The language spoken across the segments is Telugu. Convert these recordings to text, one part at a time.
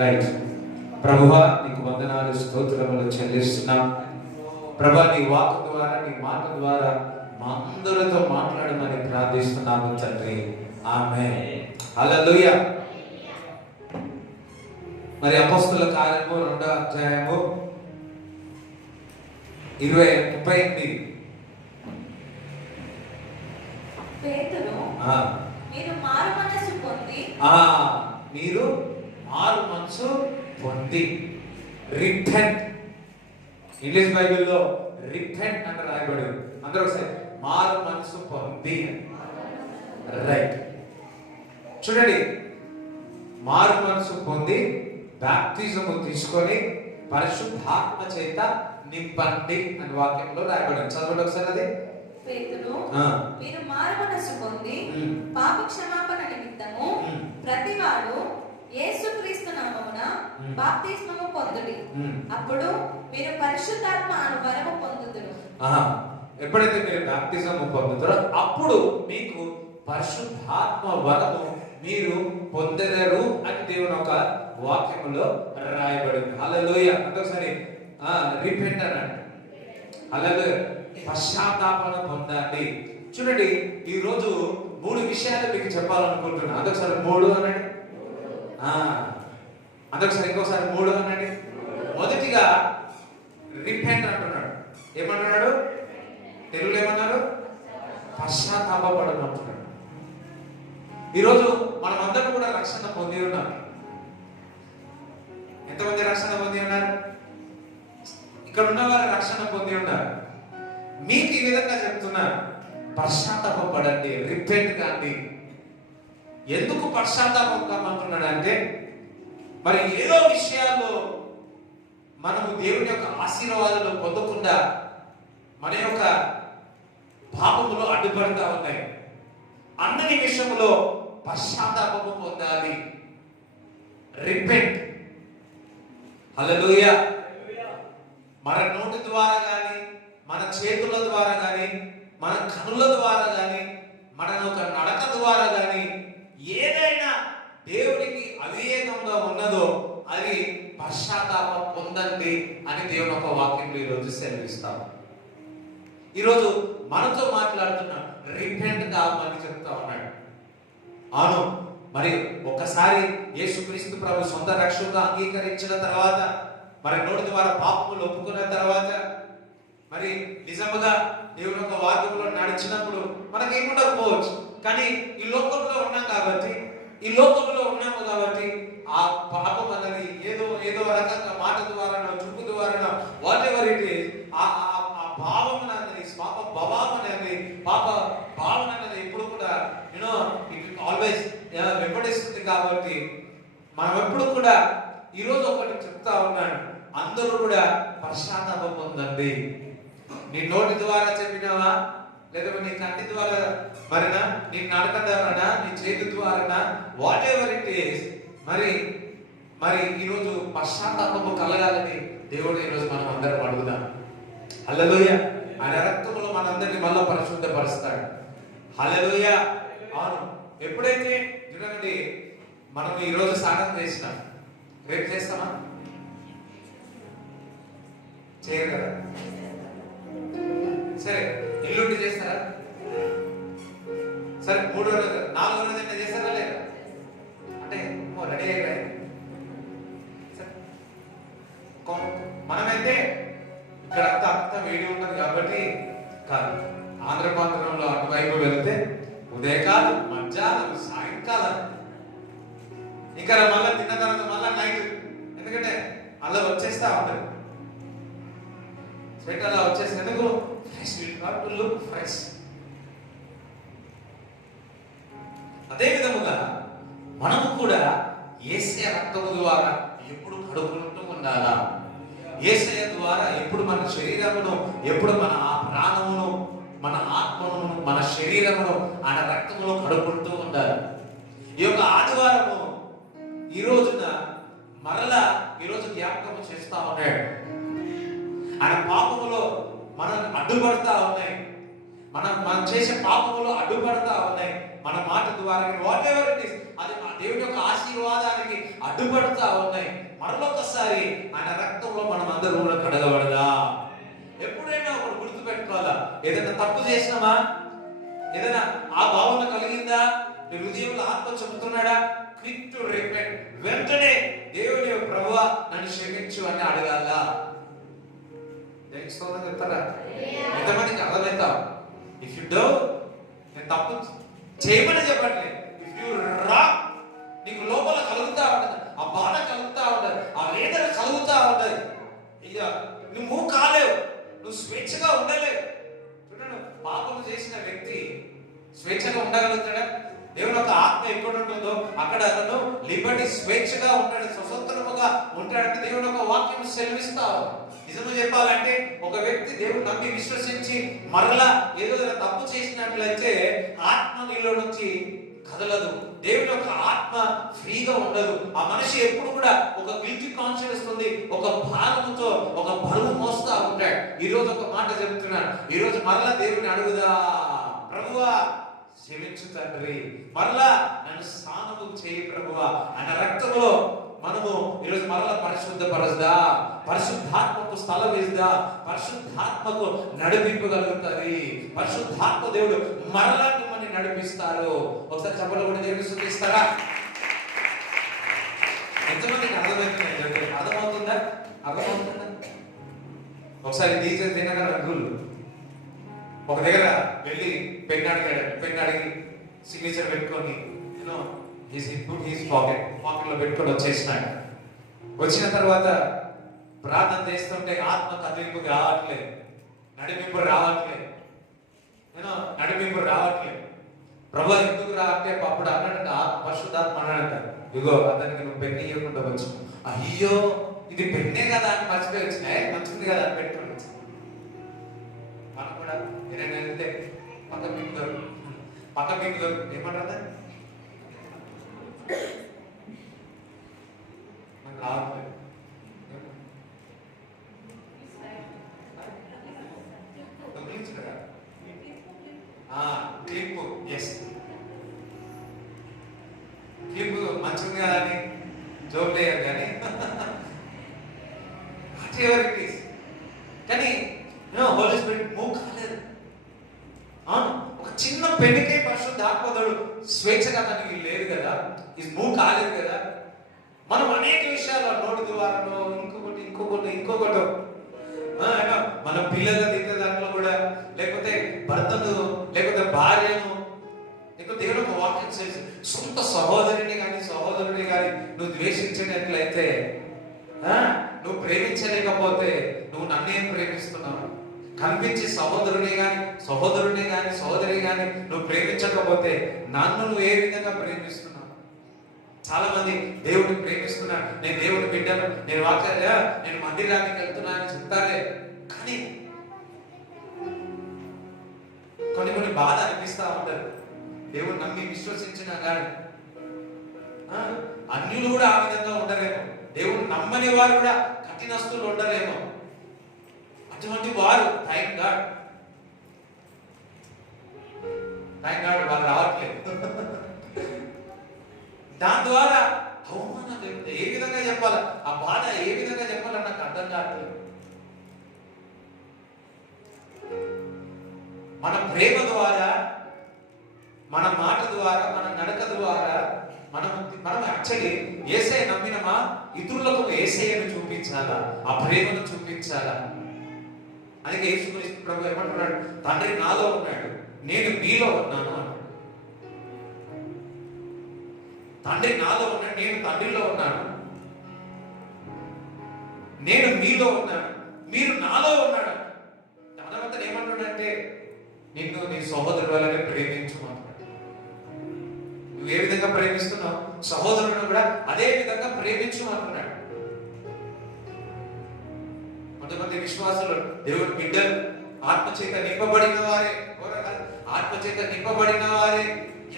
రైట్. ప్రభువా నీకు వందనాలు స్తోత్రములు చెల్లిస్తున్నాం. ప్రభా నీ వాక్ ద్వారా నీ మాట ద్వారా మా అందరితో మాట్లాడమని ప్రార్థిస్తున్నాము తండ్రి. ఆమేన్. హల్లెలూయా. మరి అపోస్తలుల కార్యము 2వ అధ్యాయము 38. పేతురు మీరు మారు మనసు పొంది మీరు మారు మనసు పొంది రిపెంట్. ఇంగ్లీష్ బైబిల్లో రిపెంట్ అని రాయబడి అందరూ ఒకసారి మారు మనసు పొంది. రైట్. చూడండి, మారు మనసు పొంది బాప్తిజము తీసుకొని పరిశుద్ధాత్మ చేత నింపండి అని వాక్యంలో రాయబడింది. చదవండి ఒకసారి అది. పేతురు మీరు మారు మనసు పొంది పాప క్షమాపణ నిమిత్తము ప్రతివాడు యేసుక్రీస్తు నామమున బాప్తిస్మము పొందుడి, అప్పుడు మీరు పరిశుద్ధాత్మ అను వరము పొందుదురు. ఎప్పుడైతే మీరు బాప్తిజము పొందుతారో అప్పుడు మీకు పరిశుద్ధాత్మ వరము మీరు పొందెదరు అని దేవుని ఒక వాక్యములో రాయబడింది. హల్లెలూయా. ఒకసారి రిపెంట్ అనండి. హల్లెలూయా. పశ్చాత్తాపన పొందండి. చూడండి, ఈ రోజు 3 విషయాలు మీకు చెప్పాలనుకుంటున్నా. అదొకసారి 3 అనండి. అదొకసారి ఇంకొకసారి 3 అనండి. మొదటిగా రిపెంట్ అంటున్నాడు. ఏమంటున్నాడు? తెలుగులో ఏమన్నారు? పశ్చాత్తాపపడను అంటున్నాడు. ఈరోజు మనం అందరం కూడా రక్షణ పొంది ఉన్నాం. ఎంతమంది రక్షణ పొంది ఉన్నారు? ఇక్కడ ఉన్నవారు రక్షణ పొంది ఉన్నారు. మీకు ఈ విధంగా చెప్తున్నారు, పశ్చాత్తాపపడండి, రిపెంట్ కాండి. ఎందుకు పశ్చాత్తాపం కామంటున్నాడు అంటే, మరి ఏదో విషయాల్లో మనము దేవుని యొక్క ఆశీర్వాదాలు పొందకుండా మన యొక్క పాపములో అడ్డుపడతా ఉన్నాయి. అన్ని విషయంలో పశ్చాత్తాపము పొందాలి. రిపెంట్. హల్లెలూయా. మన నోటి ద్వారా కానీ, మన చేతుల ద్వారా కానీ, మన కనుల ద్వారా కానీ, మన ఒక నడక ద్వారా కానీ ఏదైనా దేవునికి అవివేకంగా ఉన్నదో అది పశ్చాత్తాపం పొందండి అని దేవుని ఒక వాక్యంలో ఈరోజు సెలవిస్తాం. ఈరోజు మనతో మాట్లాడుతున్న రిపెంట్ కావాలని చెప్తా ఉన్నాడు. అవును, మరి ఒక్కసారి యేసుక్రీస్తు ప్రభు సొంత రక్షకుగా అంగీకరించిన తర్వాత, మరి నోటి ద్వారా పాపములు ఒప్పుకున్న తర్వాత, మరి నిజముగా దేవుని యొక్క వాక్యంలో నడిచినప్పుడు మనకేముండకపోవచ్చు. కానీ ఈ లోకంలో ఉన్నాం కాబట్టి, ఆ పాపం అన్నది ఏదో రకంగా మాట ద్వారా, చూపు ద్వారా, వాట్ ఎవర్ ఇట్ ఈస్, ఆ భావం అనేది, పాప భావం అనేది, పాప భావన అనేది ఎప్పుడు కూడా ఇట్ ఆల్వేస్ వెంబడిస్తుంది. కాబట్టి మనం ఎప్పుడు కూడా ఈరోజు ఒకటి చెప్తా ఉన్నాను, అందరూ కూడా పశ్చాత్తాపం పొందండి. నీ నోటి ద్వారా చెప్పినావా, లేదా నీ కంటి ద్వారా మరినా, నీ నడక ద్వారా, నీ చేతి ద్వారా, వాట్ ఎవర్ ఇట్ ఈస్, మరి ఈరోజు పశ్చాత్తాపము కలగాలని దేవుడు ఈరోజు మనం అందరం అడుగుదాం. హల్లెలూయా. ఆయన రక్తములో మనందరినీ మళ్ళా పరిశుద్ధపరుస్తాడు. హల్లెలూయా. అవును, ఎప్పుడైతే చూడండి, మనం ఈరోజు స్నానం చేసినాం, రేపు చేస్తామా? చేయరు కదా. సరే, ఎల్లుండి చేస్తారా? సరే, 3వ రోజు 4వ రోజు అంటే చేస్తారా లేదా? అంటే రెడీ అయిపోయి మనమైతే ఇక్కడ అంతా వేడి ఉన్నది కాబట్టి కాదు. ఆంధ్రపాంధ్రంలో అటువైపు వెళితే ఉదయకాలం, మధ్యాహ్నం, సాయంకాలం, ఇంకా మళ్ళీ తిన్న తర్వాత మళ్ళీ నైట్. ఎందుకంటే అలా వచ్చేస్తా ఉంటుంది, స్వెట్ అలా వచ్చేసేందుకు ఫ్రెష్. అదే విధముగా మనము కూడా యేసయ్య రక్తము ద్వారా ఎప్పుడు కడుపుకుంటూ ఉండాలా? యేసయ్య ద్వారా ఎప్పుడు మన శరీరమును, ఎప్పుడు మన ప్రాణమును, మన ఆత్మను, మన శరీరమును ఆయన రక్తములో కడుపుకుంటూ ఉండాలి. ఈ యొక్క ఆదివారము ఈ రోజున మరలా ఈరోజు జ్ఞాపకం చేస్తా ఉన్నాడు. ఆయన పాపములో మనం అడ్డుపడతా ఉన్నాయి. మనం చేసే పాపములు అడ్డుపడతా ఉన్నాయి. మన మాట ద్వారా వాట్ ఎవర్ ఇట్ ఇస్, అది ఆ దేవుని యొక్క ఆశీర్వాదానికి అడ్డుపడతా ఉన్నాయి. మరొకసారి ఆయన రక్తంలో మనం అందరూ కూడా కడగబడదా. ఎప్పుడైనా ఒకటి గుర్తు పెట్టుకోవాలా, ఏదైనా తప్పు చేసినామా, ఏదైనా ఆ భావన కలిగిందా, నీ హృదయంలో ఆత్మ చెబుతున్నాడా, క్విక్ టు రిపెంట్, వెంటనే దేవుని ప్రభువా నన్ను క్షమించు అని అడగాల. చెప్తారా? ఎంతమందికి అర్థమవుతా? ఇఫ్ యు డూ, నేను తప్పు చేయమని చెప్పట్లేదు. ఇఫ్ యు రా, నీకు లోపల కలుగుతా ఉంటది, ఆ బాధ కలుగుతా ఉంటది, ఆ వేదన కలుగుతా ఉంటది. ఇక నువ్వు కాలేవు, నువ్వు స్వేచ్ఛగా ఉండలేవు. చూడండి, పాపం చేసిన వ్యక్తి స్వేచ్ఛగా ఉండగలుగుతాడా? దేవుని యొక్క ఆత్మ ఎక్కడ ఉంటుందో అక్కడ అతను లిబర్టీ, స్వేచ్ఛగా ఉంటాడు, స్వతంత్రముగా ఉంటాడంటే దేవుని యొక్క వాక్యం సెలవిస్తావు. నిజంగా చెప్పాలంటే ఒక వ్యక్తి దేవుడు నమ్మి విశ్వసించి మరలా ఏదో తప్పు చేసినట్లయితే ఆత్మ నీలో నుంచి కదలదు. దేవుని యొక్క ఆత్మ ఫ్రీగా ఉండదు. ఆ మనిషి ఎప్పుడు కూడా ఒక గిల్టీ కాన్షియస్ ఉంది, ఒక భారముతో ఒక బరువు మోస్తా ఉంటాడు. ఈ రోజు ఒక మాట చెప్తున్నాను, ఈ రోజు మరలా దేవుని అడుగుదా, ప్రభువా క్షమించు తండ్రి, మరలా నన్ను స్నానము చేయి ప్రభువా. ఆయన రక్తంలో మనము ఈరోజు మరలా పరిశుద్ధపరచుదా, పరిశుద్ధాత్మకు స్థలం ఇస్దా, పరిశుద్ధాత్మకు నడిపింపగలుగుతుంది. పరిశుద్ధాత్మ దేవుడు మరలా మిమ్మల్ని నడిపిస్తారు. ఒకసారి చెప్పలు కూడా దేవుని స్తుతిస్తారా? ఎంతమందికి అర్థమవుతుంది? అర్థమవుతుందా? అర్థమవుతుందా? ఒకసారి టీచర్ తినగా రఘులు ఒక దగ్గర వెళ్ళి పెన్ అడిగాడు. పెన్ అడిగి సిగ్నేచర్ పెట్టుకొని పాకెట్ లో పెట్టుకొని వచ్చేసినాడు. వచ్చిన తర్వాత ప్రార్థన చేస్తుంటే ఆత్మ కదిలింపు రావట్లేదు, నడిపింపు రావట్లేదు, నడిపింపు రావట్లేదు. ప్రభు ఎందుకు రా అంటే అప్పుడు అన్నాడంట, పరిశుద్ధాత్మ అన్నాడంట, ఇగో అతనికి నువ్వు పెన్ను ఇవ్వకుండా వచ్చు. అయ్యో ఇది పెన్నే కదా అని మర్చిపోయి వచ్చినాయి, మంచిది కదా అని పెట్టుకుని వచ్చి మనం కూడా ఏదైనా వెళ్తే పక్క పీకు ఏమంటారు రావట్లేదు. క్లిప్ మంచిది కదా అని జోక్ లేయర్ కానీ కానీ హోలీ స్పిరిట్ మూవ్ కాలేదు. ఒక చిన్న పెళ్లికే పరిశుద్ధాత్మడు స్వేచ్ఛగా తనకి లేదు కదా, ఇది మూవ్ కాలేదు కదా. మనం అనేక విషయాలు నోటి ద్వారానో ఇంకొకటి మన పిల్లల దిద్దే దాంట్లో కూడా, లేకపోతే భర్తను, లేకపోతే భార్యను, లేకపోతే దేవుడు ఒక వాక్యం చేసి సొంత సహోదరుని కానీ నువ్వు ద్వేషించినట్లయితే, నువ్వు ప్రేమించలేకపోతే నువ్వు నన్నేం ప్రేమిస్తున్నావు? కనిపించి సహోదరుని కానీ సహోదరి కానీ నువ్వు ప్రేమించకపోతే నన్ను నువ్వు ఏ విధంగా ప్రేమిస్తున్నావు? చాలా మంది దేవుడిని ప్రేమిస్తున్నాడు, నేను దేవుడి బిడ్డను, నేను నేను మందిరానికి వెళ్తున్నా అని చెప్తారే, కానీ కొన్ని బాధ అనిపిస్తా ఉంటారు. దేవుడు నమ్మి విశ్వసించినా కానీ అన్యులు కూడా ఆ విధంగా ఉండరేమో, దేవుడు నమ్మని వారు కూడా కఠినస్తులు ఉండరేమో. అటువంటి వారు థ్యాంక్ గాడ్ వాళ్ళు రావట్లేదు. దాని ద్వారా అవమానం చెప్తే ఏ విధంగా చెప్పాలి, ఆ బాధ ఏ విధంగా చెప్పాలని నాకు అర్థం కావట్లేదు. మన ప్రేమ ద్వారా, మన మాట ద్వారా, మన నడక ద్వారా మనం యాక్చువల్లీ యేసయ్య నమ్మినమా, ఇతరులకు యేసయ్యను చూపించాలా, ఆ ప్రేమను చూపించాలా. అందుకే యేసుక్రీస్తు ప్రభు ఏమంటున్నాడు, తండ్రి నాలో ఉన్నాడు, నేను మీలో ఉన్నాను అన్నాడు. తండ్రి నాలో ఉన్నాడు, నేను తండ్రిలో ఉన్నాను, నేను మీలో ఉన్నాను, మీరు నాలో ఉన్నాడు. దానివల్ల ఏమంటున్నాడంటే, నిన్ను నీ సహోదరుడు వల్లనే ప్రేమించుమంటున్నాడు. నువ్వు ఏ విధంగా ప్రేమిస్తున్నావు, సహోదరుడు కూడా అదే విధంగా ప్రేమించుమంటున్నాడు. కొంతమంది విశ్వాసులు, దేవుడి బిడ్డలు, ఆత్మచేత నింపబడిన వారే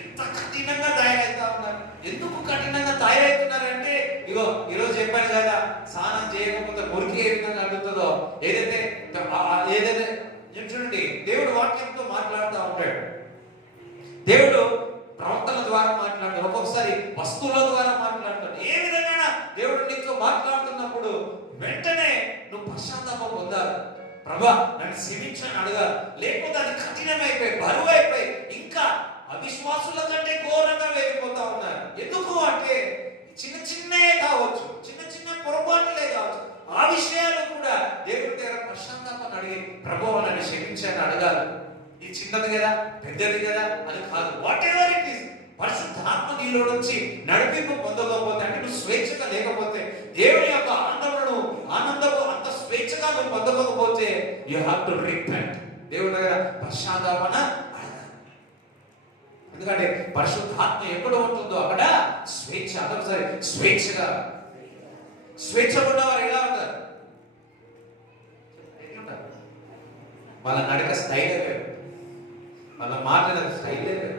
ఎంత కఠినంగా తయారవుతా ఉన్నారు. ఎందుకు కఠినంగా తయారవుతున్నారంటే, ఇగో ఈరోజు చెప్పాను కదా, స్నానం చేయకపోతే మురికి ఏ విధంగా అంటుతుందో, ఏదైతే చూడండి దేవుడు వాక్యంతో మాట్లాడుతూ దేవుడు ప్రవర్తన ద్వారా మాట్లాడతాడు, ఒక్కొక్కసారి వస్తువుల ద్వారా మాట్లాడతాడు. ఏ విధంగా దేవుడు నీతో మాట్లాడుతున్నప్పుడు వెంటనే నువ్వు పశ్చాత్తాపం పొందాలి. ప్రభా నన్ను క్షమించని అడగాలి. లేకపోతే అది కఠినమైపోయి బరువు అయిపోయి ఇంకా అవిశ్వాసుల కంటే ఘోరంగా వెళ్ళిపోతా ఉన్నారు. ఎందుకు అంటే చిన్న చిన్నే కావచ్చు, చిన్న చిన్న పొరపాట్లే కావచ్చు, ఆ విషయాలు కూడా దేవుడి దగ్గర పశ్చాత్తాపం అడిగి ప్రభు నన్ను క్షమించని అడగాలి. ఇది చిన్నది కదా, పెద్దది కదా అని కాదు. వాట్ ఎవర్ ఇట్ ఈస్, పరిశుద్ధాత్మ నీలో నుంచి నడిపింపు పొందకపోతే, అంటే నువ్వు స్వేచ్ఛగా లేకపోతే, దేవుని యొక్క ఆనందము అంత స్వేచ్ఛగా నువ్వు పొందకపోతే, యు హావ్ టు రిపెంట్. దేవుడి దగ్గర పశ్చాత్తాపన అడగాలి. ఎందుకంటే పరిశుద్ధాత్మ ఎక్కడ ఉంటుందో అక్కడ స్వేచ్ఛ. అదొకసారి స్వేచ్ఛగా, స్వేచ్ఛ ఉన్నవారు ఎలా ఉంటారు? వాళ్ళ నడక స్టైలే వేరు, వాళ్ళ మాట్లాడే స్టైలే వేరు.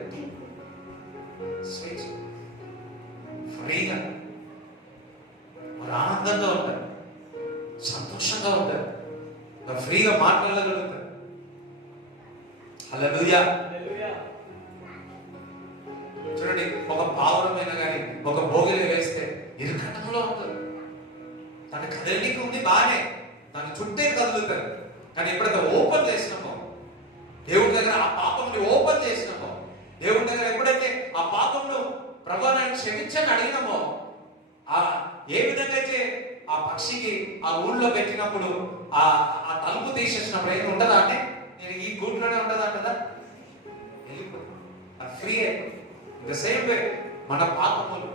స్వేచ్ఛ, ఫ్రీగా, వారు ఆనందంగా ఉంటారు, సంతోషంగా ఉంటారు, ఫ్రీగా మాట్లాడగలుగుతారు. హల్లెలూయా. చూడండి, ఒక పావురమైన కానీ ఒక భోగిలో వేస్తే ఇరుకటంలో ఉంటుంది. తన కదలిక ఉంది బాగానే, తన చుట్టే కదులుతారు. కానీ ఎప్పుడైతే ఓపెన్ చేసినామో, దేవుడి దగ్గర ఆ పాపంని ఓపెన్ చేసినామో, దేవుడి దగ్గర ఎప్పుడైతే ఆ పాపంను ప్రభు నన్ను క్షమించని అడిగినామో, ఆ ఏ విధంగా అయితే ఆ పక్షికి ఆ ఊళ్ళో పెట్టినప్పుడు ఆ తలుపు తీసేసినప్పుడు ఏమి ఉంటుందా అంటే, నేను ఈ గూట్లోనే ఉంటుందా అంటదా, ఫ్రీ అయిపోతుంది. ద సేమ్ వే మన పాపములు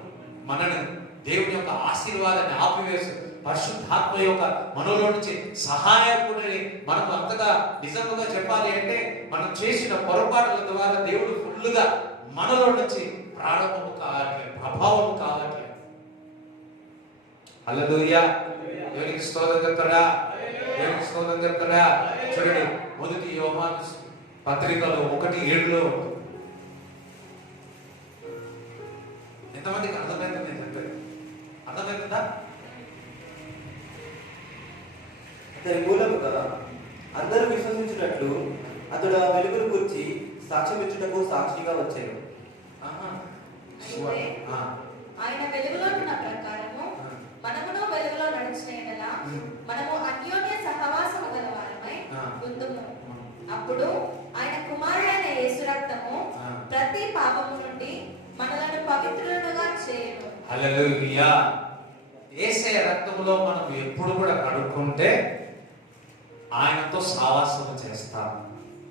మనను దేవుని యొక్క ఆశీర్వాదాన్ని ఆపివేసి పరిశుద్ధాత్మ యొక్క మనలో నుంచి సహాయకుడిని మనం అంతగా నిజంగా చెప్పాలి అంటే, మనం చేసిన పొరపాట్ల ద్వారా దేవుడు ఫుల్లుగా మనలో నుంచి ప్రారంభము కావట్లేదు, ప్రభావము కావట్లేదు. హల్లెలూయా. దేవునికి స్తోత్రం చెప్తారా? దేవునికి స్తోత్రం చెప్తారా? చూడండి, మొదటి యోహాను పత్రికలో 1:7 ఎంతమందికి అర్థమైంది? నేను చెప్పాను, అర్థమవుతుందా? అతని మూలముగా అందరూ విశ్వసించినట్లు అతడు ఆ వెలుగును గురించి సాక్ష్యం ఇచ్చుటకు సాక్షిగా వచ్చాడు. ఆయన వెలుగులో ఉన్న ప్రకారము మనమును వెలుగులో నడిచిన యెడల మనము అన్యోన్య సహవాసము గలవారమై ఉందుము. అప్పుడు ఆయన కుమారుడైన యేసు రక్తము ప్రతి పాపము నుండి మనలను పవిత్రులుగా చేయును. హల్లెలూయా. యేసయ్య రక్తములో మనం ఎప్పుడు కూడా కడుక్కుంటే ఆయనతో సహవాసము చేస్తాం.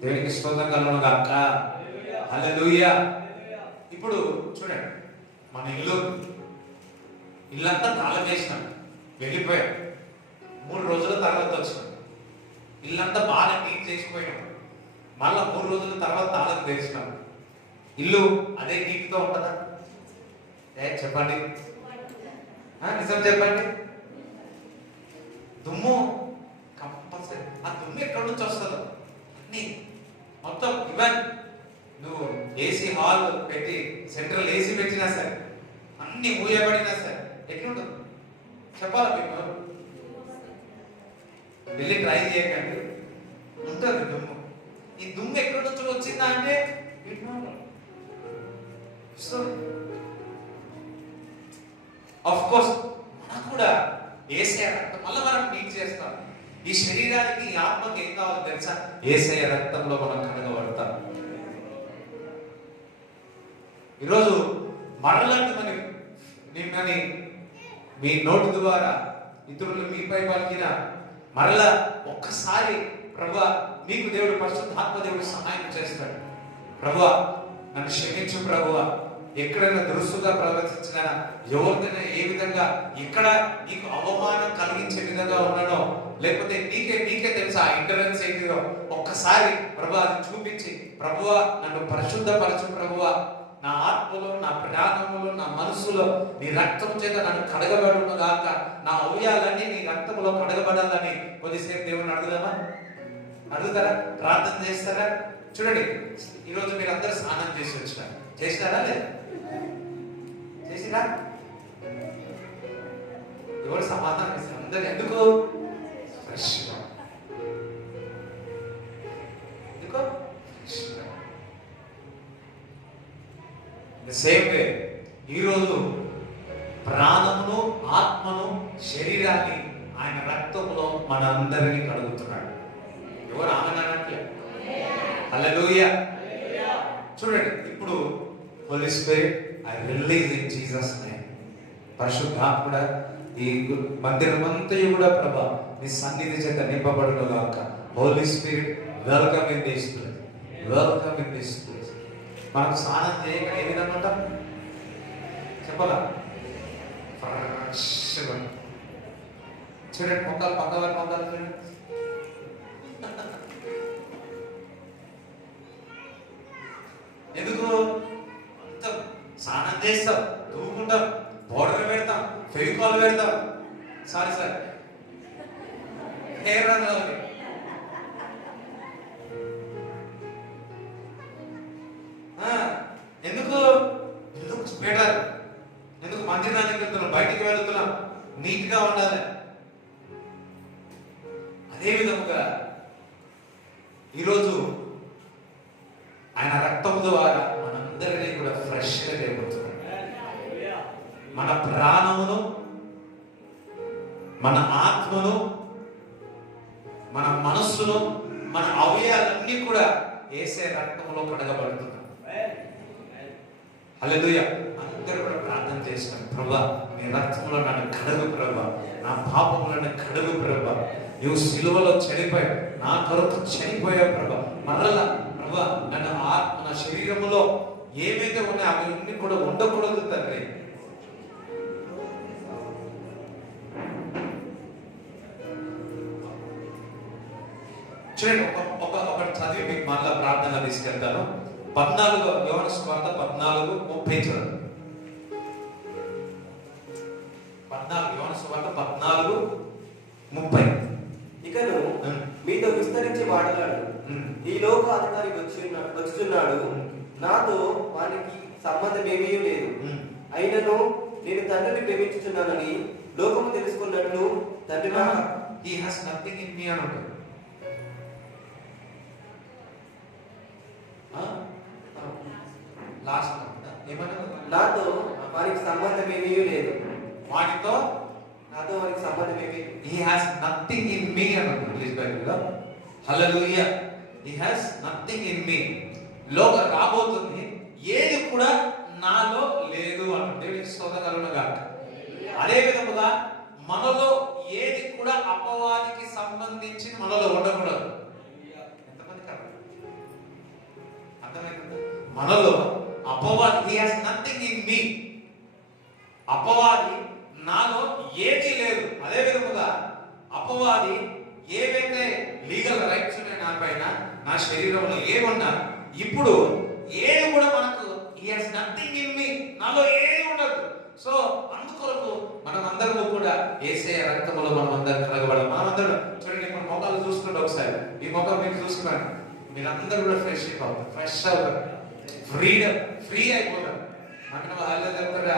దేవునికి స్తోత్రం కలుగును గాక. హల్లెలూయా. ఇప్పుడు చూడండి, మన ఇల్లంతా తాళం వేసినాం, వెళ్ళిపోయాం. 3 రోజుల తర్వాత వచ్చినాం, ఇల్లంతా బాగా నీట్ చేసిపోయినాం. మళ్ళా 3 రోజుల తర్వాత తాళం తెరిచినాం. ఇల్లు అదే నీట్తో ఉంటుందా? చెప్పండి, నిజం చెప్పండి. దుమ్ము కంపల్సరీ. ఆ దుమ్ము ఎక్కడి నుంచి వస్తుందో అన్ని మొత్తం, ఈవెన్ నువ్వు ఏసీ హాల్ పెట్టి సెంట్రల్ ఏసీ పెట్టినా సరే, అన్ని మూయబడినా సరే ఎట్లుంటుంది చెప్పాలా మీకు? వెళ్ళి ట్రై చేయకండి, ఉంటుంది దుమ్ము. ఈ దుమ్ము ఎక్కడి నుంచి వచ్చిందా అంటే ఆఫ్ కోర్స్ మనకు కూడా యేసయ్య రక్తం మళ్ళీ మనం నీట్ చేస్తాం. ఈ శరీరానికి ఈ ఆత్మకి ఏం కావాలో తెలుసా? యేసయ్య రక్తంలో మనం కడగబడతాం. ఈరోజు మరలాంటి మిమ్మల్ని మీ నోటి ద్వారా ఇతరులు మీపై పలికిన మరలా ఒక్కసారి ప్రభువా మీకు దేవుడు పరిశుద్ధాత్మ దేవుడు సహాయం చేస్తాడు. ప్రభువా నన్ను క్షమించు ప్రభువా, ఎక్కడైనా దురుసుగా ప్రవర్తించిన, ఎవరికైనా ఏ విధంగా ఎక్కడ నీకు అవమానం కలిగించే విధంగా ఉన్నానో, లేకపోతే నీకే తెలుసా ఇంటరెన్స్ ఏంటిదో, ఒక్కసారి ప్రభువా అది చూపించి ప్రభువా నన్ను పరిశుద్ధపరచు ప్రభువా, నా ఆత్మలో నా ప్రాణములో నా మనసులో నీ రక్తం చేత నన్ను కడగబడును గాక, నా అవయాలన్నీ నీ రక్తంలో కడగబడాలని కొద్దిసేపు దేవుని అడుగుదామా? అడుగుతారా? ప్రార్థన చేస్తారా? చూడండి, ఈరోజు మీరు అందరూ స్నానం చేసి వచ్చినారు, చేసినారా లేదా? చేసిరా? ఎవరు సమాధానం ఇస్తారు? అందరు ఎందుకు? ఫ్రెష్గా. ఎందుకో? ఫ్రెష్గా. సేమ్ వే ఈరోజు ప్రాణమును, ఆత్మను, శరీరాన్ని ఆయన రక్తంలో మన అందరినీ కడుగుతున్నాడు. ఎవరు ఆమెనట్లే? హల్లెలూయా. చూడండి, ఇప్పుడు Holy Spirit I release in Jesus name. పరిశుద్ధాత్ముడా, ఈ మందిరం అంతా కూడా ప్రభా నీ సన్నిధి చేత నింపబడును గాక. Holy Spirit welcome in this place, welcome in this place. మనం స్నానం చేయక ఏ విధంగా ఉంటాం చెప్పాలా? ఫ్రెష్గా చూడండి, మొక్కలు పక్కవారి మొక్కలు చూడండి. ఎందుకు అంత స్నానం చేస్తాం, దూకుంటాం, పౌడర్ పెడతాం, ఫెవికాల్ పెడతాం, సారీ హెయిర్ రంగులకి. ఎందుకు ఎందుకు బెటర్? ఎందుకు మందిరానికి వెళ్తున్నాం, బయటికి వెళ్తున్నాం, నీట్ గా ఉండాలి. అదే విధముగా ఈరోజు ఆయన రక్తం ద్వారా మనందరినీ కూడా ఫ్రెష్ గా చేయబోతున్నాడు. మన ప్రాణమును, మన ఆత్మను, మన మనస్సును, మన అవయవాలన్నీ కూడా యేసే రక్తంలో కడగబడుతున్నాయి. హల్లెలూయా. అందరూ కూడా ప్రార్థన చేసినాం, ప్రభా నీ రక్తంలో నన్ను కడుగు ప్రభా, నా పాపములను కడుగు ప్రభా. నువ్వు సిలువలో చనిపోయావు, నా కొరకు చనిపోయావు ప్రభా. మరలా ప్రభా నన్ను ఆత్మ, నా శరీరంలో ఏమైతే ఉన్నాయో అవన్నీ కూడా ఉండకూడదు తండ్రి. చూడండి, ఒకటి చదివి మీకు మళ్ళా ప్రార్థన తీసుకెళ్తాను. 14 యోహాను సువార్త 14:30 చూడండి. 14 యోహాను సువార్త 14:30. ఇకను మీతో విస్తరించి మాట్లాడు, ఈ లోక అధికారి వచ్చుచున్నాడు, నాతో వానికి సంబంధం ఏమీ లేదు. అయినను నేను తండ్రిని ప్రేమించుచున్నానని లోకము తెలుసుకున్నట్లు తండ్రి he has nothing in me అని ఉంటుంది. లాస్ట్ ఏమన్నా నాతో వారికి సంబంధం ఏమీ లేదు. వాటితో నాతో వారికి సంబంధం ఏమీ లేదు. he has nothing in me అని ఉంటుంది ఇంగ్లీష్ బైబిల్లో. హల్లెలూయా. he has nothing in me. లోక రాబోతుంది, ఏది కూడా నాలో లేదు అంటుంది. దేవునికి స్తోత్రం కలుగును గాక. అదే విధముగా మనలో ఏది కూడా అపవాదికి సంబంధించి మనలో ఉండకూడదు. ఎంతమంది అర్థమైంది? మనలో అపవాది he has nothing in me. అపవాది నాలో ఏది లేదు. అదే విధముగా అపవాది ఏవైతే లీగల్ రైట్స్ ఉన్నాయి నా పైన, నా శరీరంలో ఏమున్నా, ఇప్పుడు ఏది కూడా మనకు he has nothing in me, నాలో ఏది ఉండదు. సో అందుకొరకు మనం అందరము కూడా యేసయ్య రక్తములో మనం అందరం కడగబడాలి. మనం అందరం చూడండి, మన మొక్కలు చూసుకుంటే ఒకసారి ఈ మొక్క మీరు చూసుకున్నాను, మీరందరూ కూడా ఫ్రెష్ అయిపోతారు, ఫ్రెష్ అవుతారు, ఫ్రీ అయిపోతారు. అంటే వాళ్ళు చెప్తారా?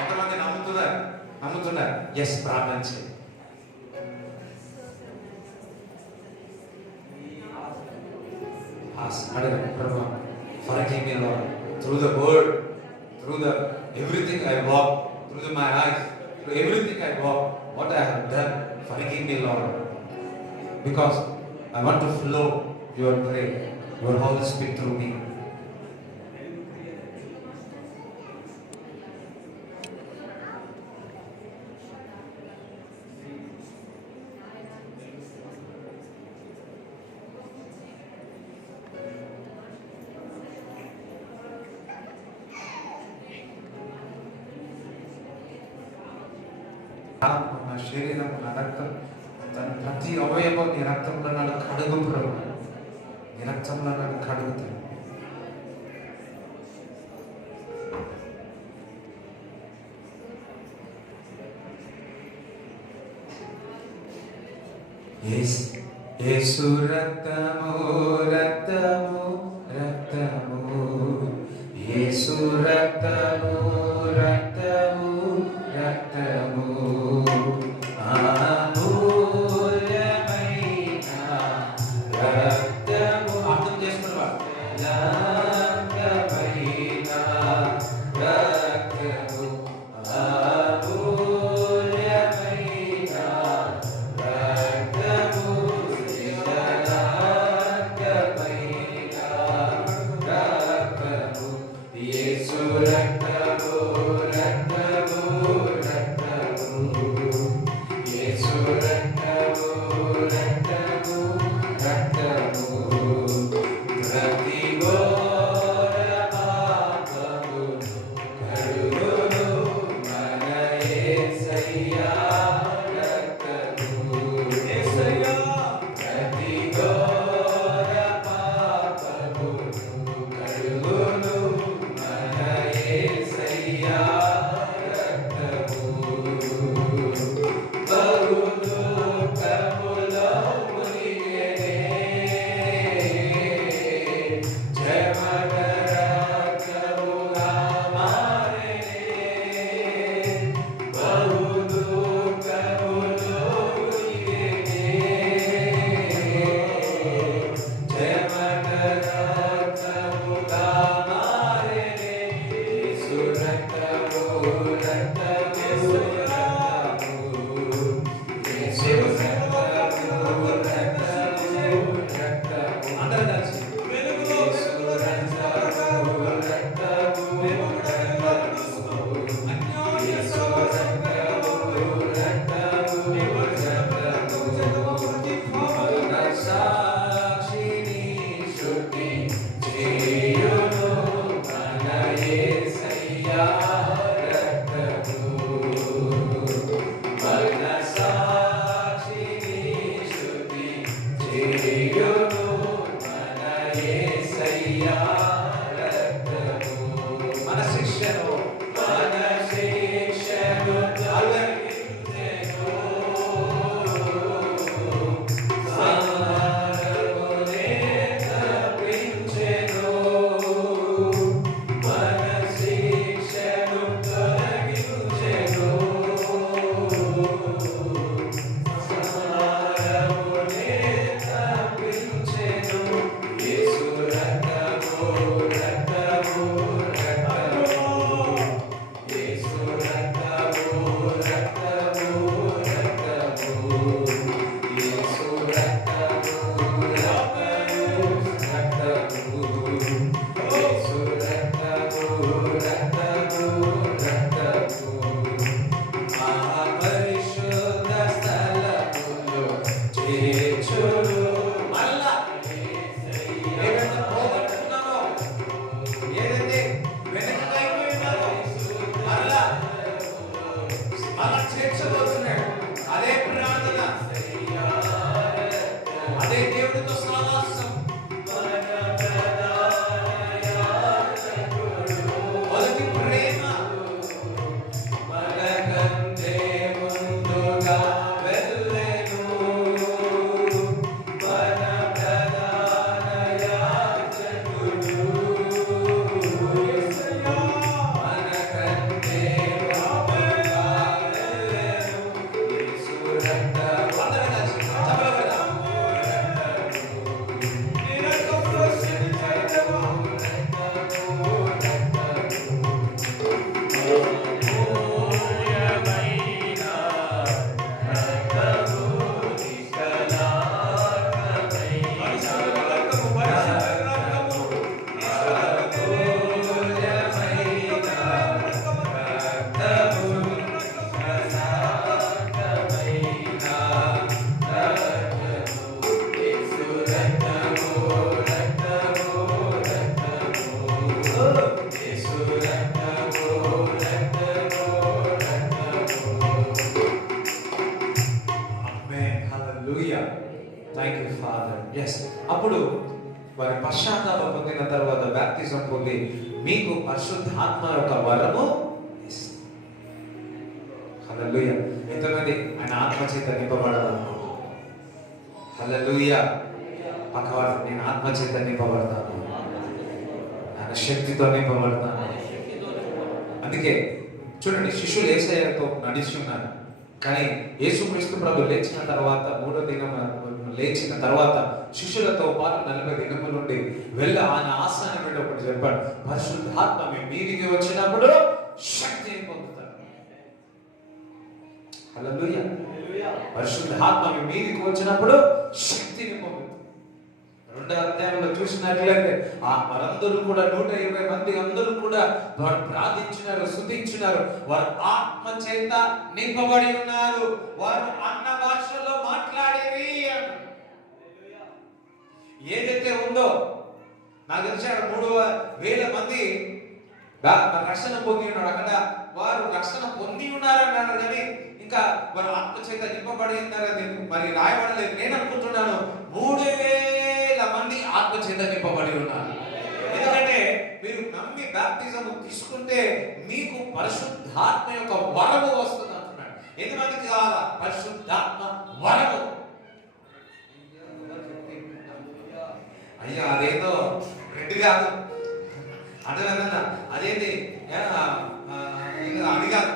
ఎంతమంది నమ్ముతున్నారు? ఎస్, ప్రార్థన చేయండి. అడగండి, ప్రభు forgive me Lord, through the word, through the everything I walk, through my eyes, through everything I walk, what I have done, forgive me Lord, because I want to flow your grace, your Holy Spirit through me. నా శరీరం, నా రక్తం, తన ప్రతి అవయవం నీ రక్తంలో నన్ను కడుగు ప్రభు, నీ రక్తంలో నన్ను కడుగుతాను. యేసు రక్తము, రక్తము, రక్తము, యేసు రక్తము, రక్తము, రక్తము, అమూల్యమైన రక్తము. అర్థం చేసుకున్నవాడు, రక్తమైన అప్పుడు వారి పశ్చాత్తాపం పొందిన తర్వాత బాప్తిజం పొంది మీకు పరిశుద్ధాత్మ యొక్క వరము ఇస్తుంది. హల్లెలూయా. ఎంతమంది ఆయన ఆత్మ చేత నింపబడాలి? హల్లెలూయా. పక్కవారు నేను ఆత్మ చేత నింపబడతాను, ఆయన శక్తితో నింపబడతాను. అందుకే చూడండి, శిష్యులు యేసయ్యతో నడిచి ఉన్నారు. కానీ యేసుక్రీస్తు ప్రభు లేచిన తర్వాత మూడో దినం లేచిన తర్వాత శిష్యులతో పాటు 40 దినముల నుండి వెళ్ళి ఆయన ఆస్థానం వెళ్ళి ఒకటి చెప్పాడు, పరిశుద్ధాత్మ మీ మీదికి వచ్చినప్పుడు శక్తిని పొందుతారు. హల్లెలూయా. పరిశుద్ధాత్మ మీ మీదికి వచ్చినప్పుడు శక్తిని పొందుతారు. 2వ అధ్యాయంలో చూసినట్లయితే ఆ వారందరూ కూడా 120 మంది అందరూ కూడా వారు ప్రార్థించినారు, స్తుతించినారు. వారు ఆత్మ చేత నింపబడి ఉన్నారు. వారు అన్న భాషలో మాట్లాడేవి. ఏదైతే ఉందో నాకు తెలిసి 3,000 మంది రక్షణ పొంది ఉన్నాడు. అక్కడ వారు రక్షణ పొంది ఉన్నారన్నాడు. కానీ మరి ఆత్మ చేత నింపబడి ఉన్నారని మరి రాయబడలేదు. నేను అనుకుంటున్నాను 3000 మంది ఆత్మ చేత నింపబడి ఉన్నారు. ఎందుకంటే మీరు నమ్మి బాప్టిజం తీసుకుంటే మీకు పరిశుద్ధాత్మ యొక్క వరము వస్తుంది అంటున్నాడు. ఎంతమందికి కావాలా పరిశుద్ధాత్మ వరము? అయ్యా అదేదో రెడ్డి కాదు అంటే అదేంటి అది కాదు.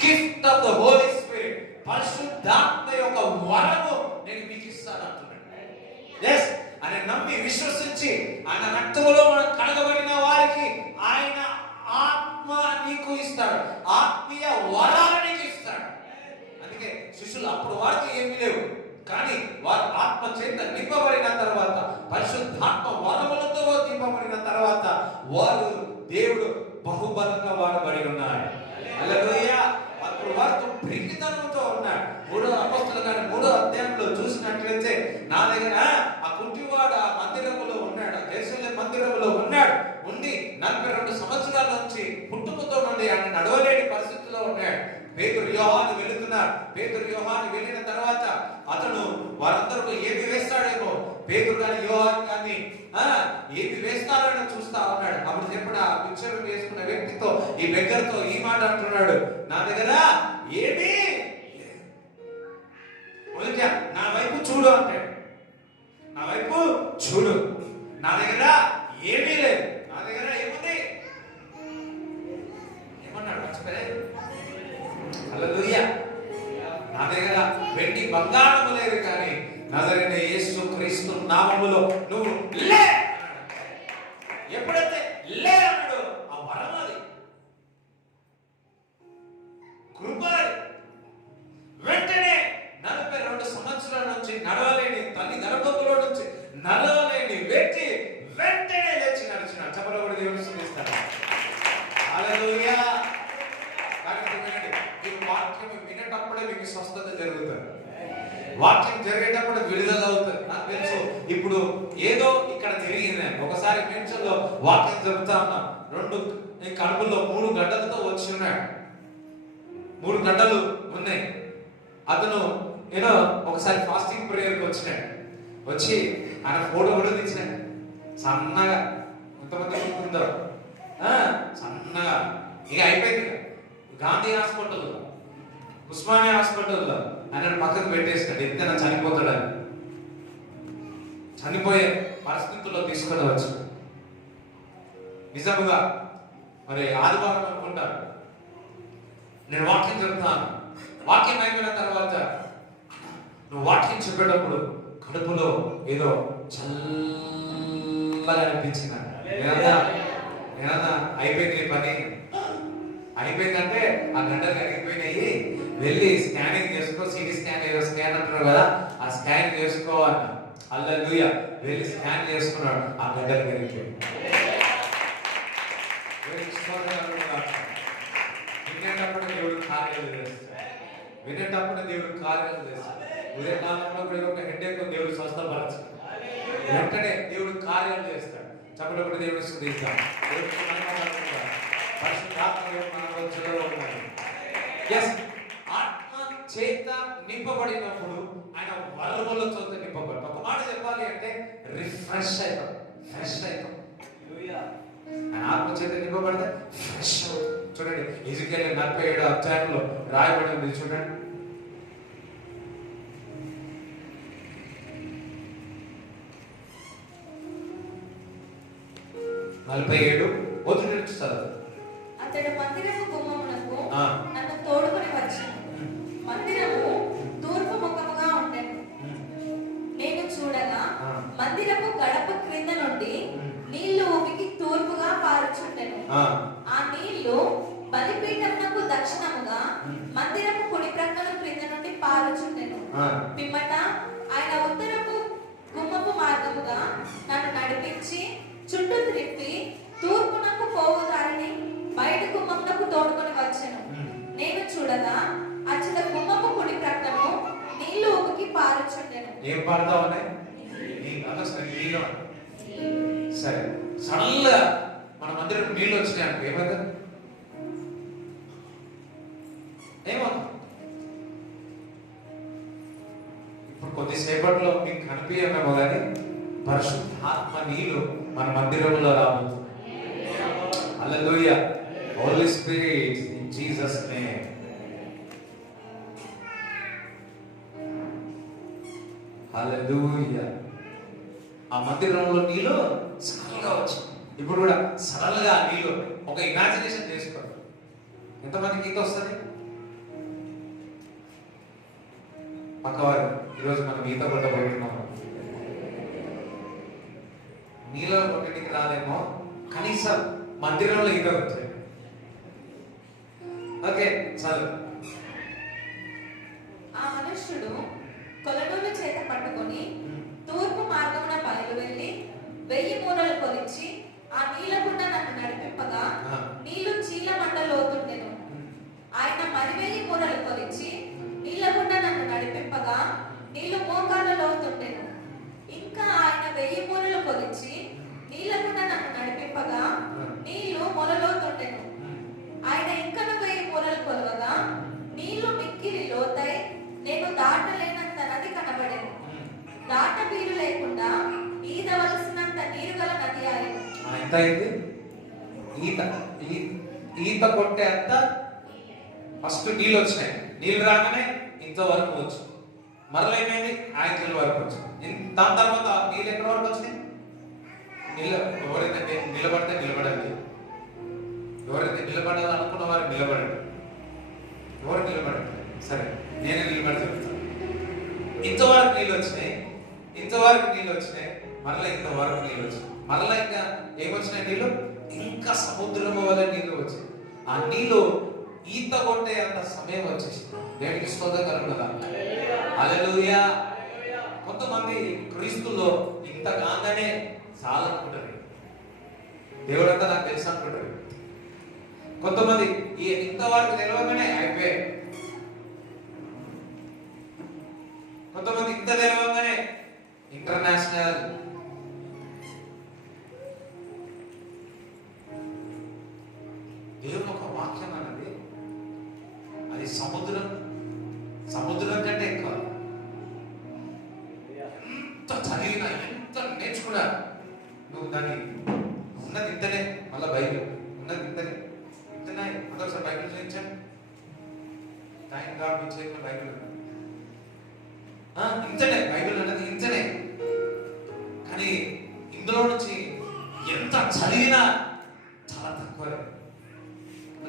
Gift of the Holy Spirit, పరిశుద్ధాత్మ యొక్క వరము నేను మీకు ఇస్తాను అంటున్నాడు. ఎస్ అని నమ్మి విశ్వసించి ఆయన రక్తములో మనం కడగబడిన వారికి ఆయన ఆత్మ నీకు ఇస్తాడు, ఆత్మీయ వరాలు నీకు ఇస్తాడు. అందుకే శిష్యులు అప్పుడు వారికి ఏమీ లేవు, కానీ వారు ఆత్మ చేత నింపబడిన తర్వాత, పరిశుద్ధాత్మ వరములతో నింపబడిన తర్వాత వారు దేవుడు బహుబలంగా వాడబడి ఉన్నారు. హల్లెలూయా. అప్పుడు వారితో ప్రీతితనంతో ఉన్నారు. 3వ అపోస్తలుల గారి 3వ అధ్యాయంలో చూసినట్లయితే నా దగ్గర ఆ కుంటివాడు ఆ మందిరములో ఉన్నాడు, యెరూషలేము మందిరములో ఉన్నాడు. ఉండి 42 సంవత్సరాల నుంచి పుట్టుకతో నుండి ఆయన నడవలేని పరిస్థితిలో ఉన్నాడు. పేతురు యోహాను వెళుతున్నారు. పేతురు యోహాను వెళ్ళిన తర్వాత అతను వారందరూ ఏమి వేస్తాడేమో, పేతురు కానీ యోహాను కానీ ఏమి వేస్తారని చూస్తా ఉన్నాడు. అప్పుడు చెప్పిన ఆ పిక్చర్ వేసుకున్న వ్యక్తితో, ఈ బెగ్గర్తో ఈ మాట అంటున్నాడు, నా దగ్గర ఏమీ నా వైపు చూడు అంటాడు. నా వైపు చూడు, నా దగ్గర ఏమీ లేదు. నా దగ్గర ఏముంది ఏమన్నాడు మర్చిపోయారు. హల్లెలూయా. నా దగ్గర వెండి బంగారము లేదు, కానీ నజరేయుడైన యేసు క్రీస్తు నామములో నువ్వు లే. ఎప్పుడైతే లే అన్నాడు, ఆ వరం అది, కృప. వెంటనే 42 సంవత్సరాల నుంచి నడవలేని, తల్లి గర్భంలో నుంచి నడవలేని వ్యక్తి వెంటనే లేచి నడిచినాడు. చెప్పలో కూడా దేవుని స్తుతిస్తాడు. హల్లెలూయా. మీరు వాక్యం వినేటప్పుడే మీకు స్వస్థత జరుగుతుంది. వాక్యం జరిగేటప్పుడు విడుదల అవుతుంది. నాకు తెలుసు ఇప్పుడు ఏదో ఇక్కడ జరిగింది. ఒకసారి మెన్షన్లో వాక్యం జరుగుతా ఉన్నాం. 2 కడుపుల్లో 3 గడ్డలతో వచ్చి ఉన్నాడు. 3 గడ్డలు ఉన్నాయి. అతను ఏదో ఒకసారి ఫాస్టింగ్ ప్రేయర్కి వచ్చినాడు. వచ్చి ఆయన ఫోటో కూడా తెచ్చినాడు. సన్నగా ఎంతమంది ఉందో సన్నగా. ఇక అయిపోయింది. గాంధీ హాస్పిటల్లో, ఉస్మానియా హాస్పిటల్లో ఆయన పక్కకు పెట్టేసినాడు. ఎంతైనా చనిపోతాడని. చనిపోయే పరిస్థితుల్లో తీసుకొని వచ్చు. నిజముగా మరి ఆదివారం అనుకుంటారు, నేను వాక్యం చెప్తాను. వాక్యం అయిపోయిన తర్వాత నువ్వు వాక్యం చెప్పేటప్పుడు కడుపులో ఏదో చల్లగా అనిపించింది. నేనన్నా అయిపోయింది నీ పని, అయిపోయిందంటే ఆ గంటలు కరిగిపోయినాయి, వెళ్ళి స్కానింగ్ చేసుకో, సిటీ స్కాన్ ఏదో స్కాన్ అంటారు కదా, ఆ స్కాన్ చేసుకో అన్న. హల్లెలూయా. వెళ్ళి స్కాన్ చేసుకున్నాడు, ఆ గంటలు కరిగిపోయి. వినేటప్పుడు దేవుడు కార్యాలు చేస్తాడు. వినేటప్పుడు దేవుడు కార్యాలు చేస్తాడు. ఉదయకాలంలో కూడా ఒక హెడ్ఏక్ దేవుడు స్వస్థపరచు. వెంటనే దేవుడు కార్యాలు చేస్తాడు. చెప్పినప్పుడు దేవుడు స్తుతిస్తాడు. ఆత్మ చేత నింపబడినప్పుడు ఆయన వరములతో నింపబడి, ఒక మాట చెప్పాలి అంటే రిఫ్రెష్ అవుతాం, ఫ్రెష్ అవుతాం. ఆయన ఆత్మ చేత నింపబడితే ఫ్రెష్ అవుతాం. చూడండి ఎజికేల్ 47వ అధ్యాయంలో రాయబడి ఉంది. చూడండి 47 మొదటి నుంచి చదువు. అతడు మందిరపు గుమ్మమునకు నన్ను తోడుకొని వచ్చాను. మందిరము తూర్పు ముఖముగా ఉండెను. నేను చూడగా మందిరపు గడప క్రింద నుండి నీళ్లు ఊపికి తూర్పుగా పారుచుండెను. ఆ నీళ్లు బలిపీఠమునకు దక్షిణముగా మందిరపు కుడి ప్రక్కల క్రింద నుండి పారుచుండెను. పిమ్మట ఆయన ఉత్తరపు గుమ్మపు మార్గముగా నన్ను నడిపించి చుట్టూ త్రిప్పి తూర్పునకు పోవు దారిని బయట గుమ్మమునకు తోడుకొని వచ్చెను. నేను చూడగా అచ్చట గుమ్మపు కుడి ప్రక్కను నీళ్లు ఊపికి పారుచుండెను. ఏం పారుతా ఉన్నాయి? సరే, సడన్ గా మన మందిరం నీళ్ళు వచ్చినాయి అనుకో ఏమైంది? ఏమవుతుంది? ఇప్పుడు కొద్దిసేపట్లో మీకు కనిపించమేమో కానీ పరిశుద్ధాత్మ నీళ్ళు మన మందిరంలో రాబోతుంది. Hallelujah. Holy spirit in Jesus name. Hallelujah. ఆ మందిరంలో నీళ్ళు సరళగా వచ్చి ఇప్పుడు కూడా సరళగా నీళ్ళు ఒక ఇమాజినేషన్ చేసుకోండి. ఎంతమందికి ఈత వస్తుంది? పక్కవారు ఈరోజు మనం ఈత కొట్టబోతున్నాం. నీళ్ళలో కొట్టడానికి రాదేమో, కనీసం మందిరంలో ఈత వచ్చాయి. ఓకే చదువు. ఆ మనుష్యుడు కొలనూలు చేత పట్టుకొని తూర్పు మార్గమున బయలువెళ్ళి 1000 మూరలు కొలిచి ఆ నీళ్ళ గుండా నన్ను నడిపింపగా నీళ్లు చీల మండ లోతుండెను. ఆయన మరి 1000 మూరలు కొలిచి నీళ్ళ గుండా నన్ను నడిపింపగా నీళ్లు మోకాళ్ళ లోతుండెను. ఇంకా ఆయన 1000 మూరలు కొలిచి నీళ్ళ గుండా నన్ను నడిపింపగా నీళ్లు మొలలోతుండెను. ఆయన ఇంకను 1000 మూరలు కొలవగా నీళ్లు మిక్కిలి లోతై నేను దాటలేనంత నది కనబడెను. దాట వీలు లేకుండా ఈదవలసినంత నీరు గల నది ఆయను. ఎంత అయింది? ఈత కొట్టే అంత ఫస్ట్ నీళ్ళు వచ్చినాయి. నీళ్ళు రాగానే ఇంతవరకు వచ్చు. మరలా ఏమైంది? యాంకిల్ వరకు వచ్చింది. దాని తర్వాత నీళ్ళు ఎక్కడ వరకు వచ్చినాయి? నీళ్ళు ఎవరైతే నిలబడితే నిలబడండి, ఎవరైతే నిలబడాలి అనుకున్న వారు నిలబడండి. ఎవరు నిలబడండి? సరే నేనే నిలబడి చెప్తాను. ఇంతవరకు నీళ్ళు వచ్చినాయి, ఇంతవరకు నీళ్ళు వచ్చినాయి, మరలా ఇంతవరకు నీళ్ళు వచ్చినాయి. మరలా ఇంకా ఏమొచ్చినాయి నీళ్ళు? ఇంకా సముద్రం వల్ల నీళ్ళు వచ్చాయి. ఆ నీళ్ళు ఈత కొట్టే అంత సమయం వచ్చేసి దేవునికి స్తోత్రం కలుగుతుందా? హల్లెలూయా. కొంతమంది క్రీస్తులో ఇంత కాగానే చాలనుకుంటారు, దేవుడంతా నాకు తెలుసు అనుకుంటారు. కొంతమంది ఇంతవరకు నిలవగానే అయిపోయాయి. కొంతమంది ఇంత నిలవగానే ఇంటర్నేషనల్. దేవుని ఒక వాక్యం అన్నది అది సముద్రం కంటే ఎక్కువ. ఎంత చదివినా ఎంత నేర్చుకున్నా నువ్వు దాన్ని ఉన్నది ఇంతనే. మళ్ళీ బైబిల్ ఉన్నది ఇంతనే అందరూ సార్ బైబిల్ చూపించాను. థ్యాంక్ గాడ్ మీ చేతిలో బైబిల్ ఇంతనే. బైబిల్ అన్నది ఇంతనే. కానీ ఇందులో నుంచి ఎంత చదివినా చాలా తక్కువ.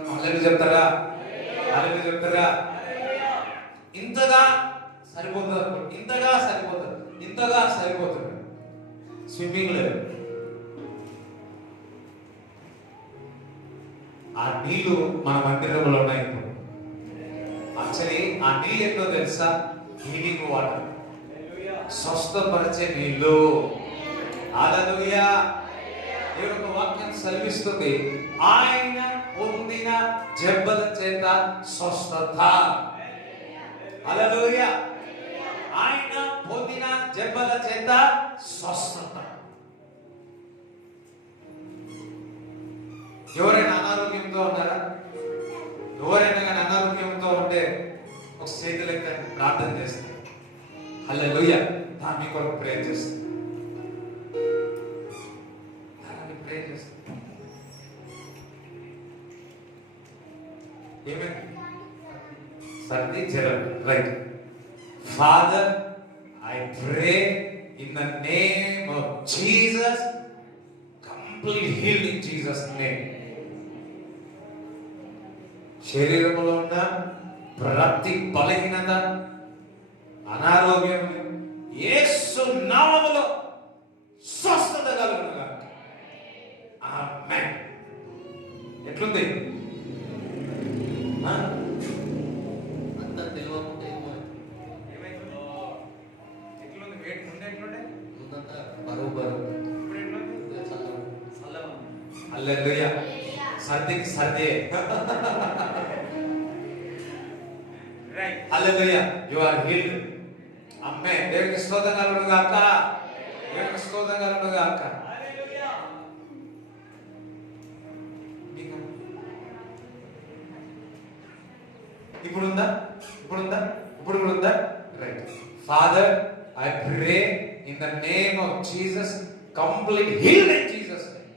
హల్లెలూయా చెప్తారా? హల్లెలూయా చెప్తారా? ఇంతగా సరిపోతుంది, ఇంతగా సరిపోతుంది. స్విమ్మింగ్ లేదు. ఆ నీళ్లు మన మందిరంలో ఉన్నాయి. యాక్చువల్లీ ఆ నీళ్ళు ఏంటో తెలుసా? హీలింగ్ వాటర్, స్వస్థపరిచే నీళ్ళు. హల్లెలూయా. దేవుని యొక్క వాక్యం సెలవిస్తుంది, ఆయన పొందిన జబ్బల చేత స్వస్థత. హల్లెలూయా. ఆయన పొందిన జబ్బల చేత స్వస్థత. ఎవరైనా అనారోగ్యంతో ఉన్నారా? ఎవరైనా కానీ అనారోగ్యంతో ఉంటే ఒక చేతులు ఎత్తి ప్రార్థన చేస్తారు. హల్లెలూయా. దాన్ని కొరకు ప్రేర్ చేస్తారు. ఏమైంది? సర్ది జ్వరం. Right. Father, I pray in the name of Jesus, complete healed in Jesus name. శరీరంలో ఉన్న ప్రతి బలహీనత, అనారోగ్యం యేసు నామములో స్వస్థత కలుగునుగా. ఆమేన్. ఎట్లుంది? అంతా తెలియకుంటే ఎట్లుంది? వెయిట్ ముందు ఎట్లుండే? ముందంతా బరువు. ఇప్పుడు ఎట్లుంది? చల్లగా. హల్లెలూయా. సర్దికి సర్దే. Hallelujah. You are healed. Amen. దేవునికి స్తోత్రం కలుగును గాక. దేవునికి స్తోత్రం కలుగును గాక. హల్లెలూయా. ఇప్పుడుందా? ఇప్పుడుందా? ఇప్పుడు కూడా ఉందా? Right. Father, I pray in the name of Jesus, complete heal in Jesus name.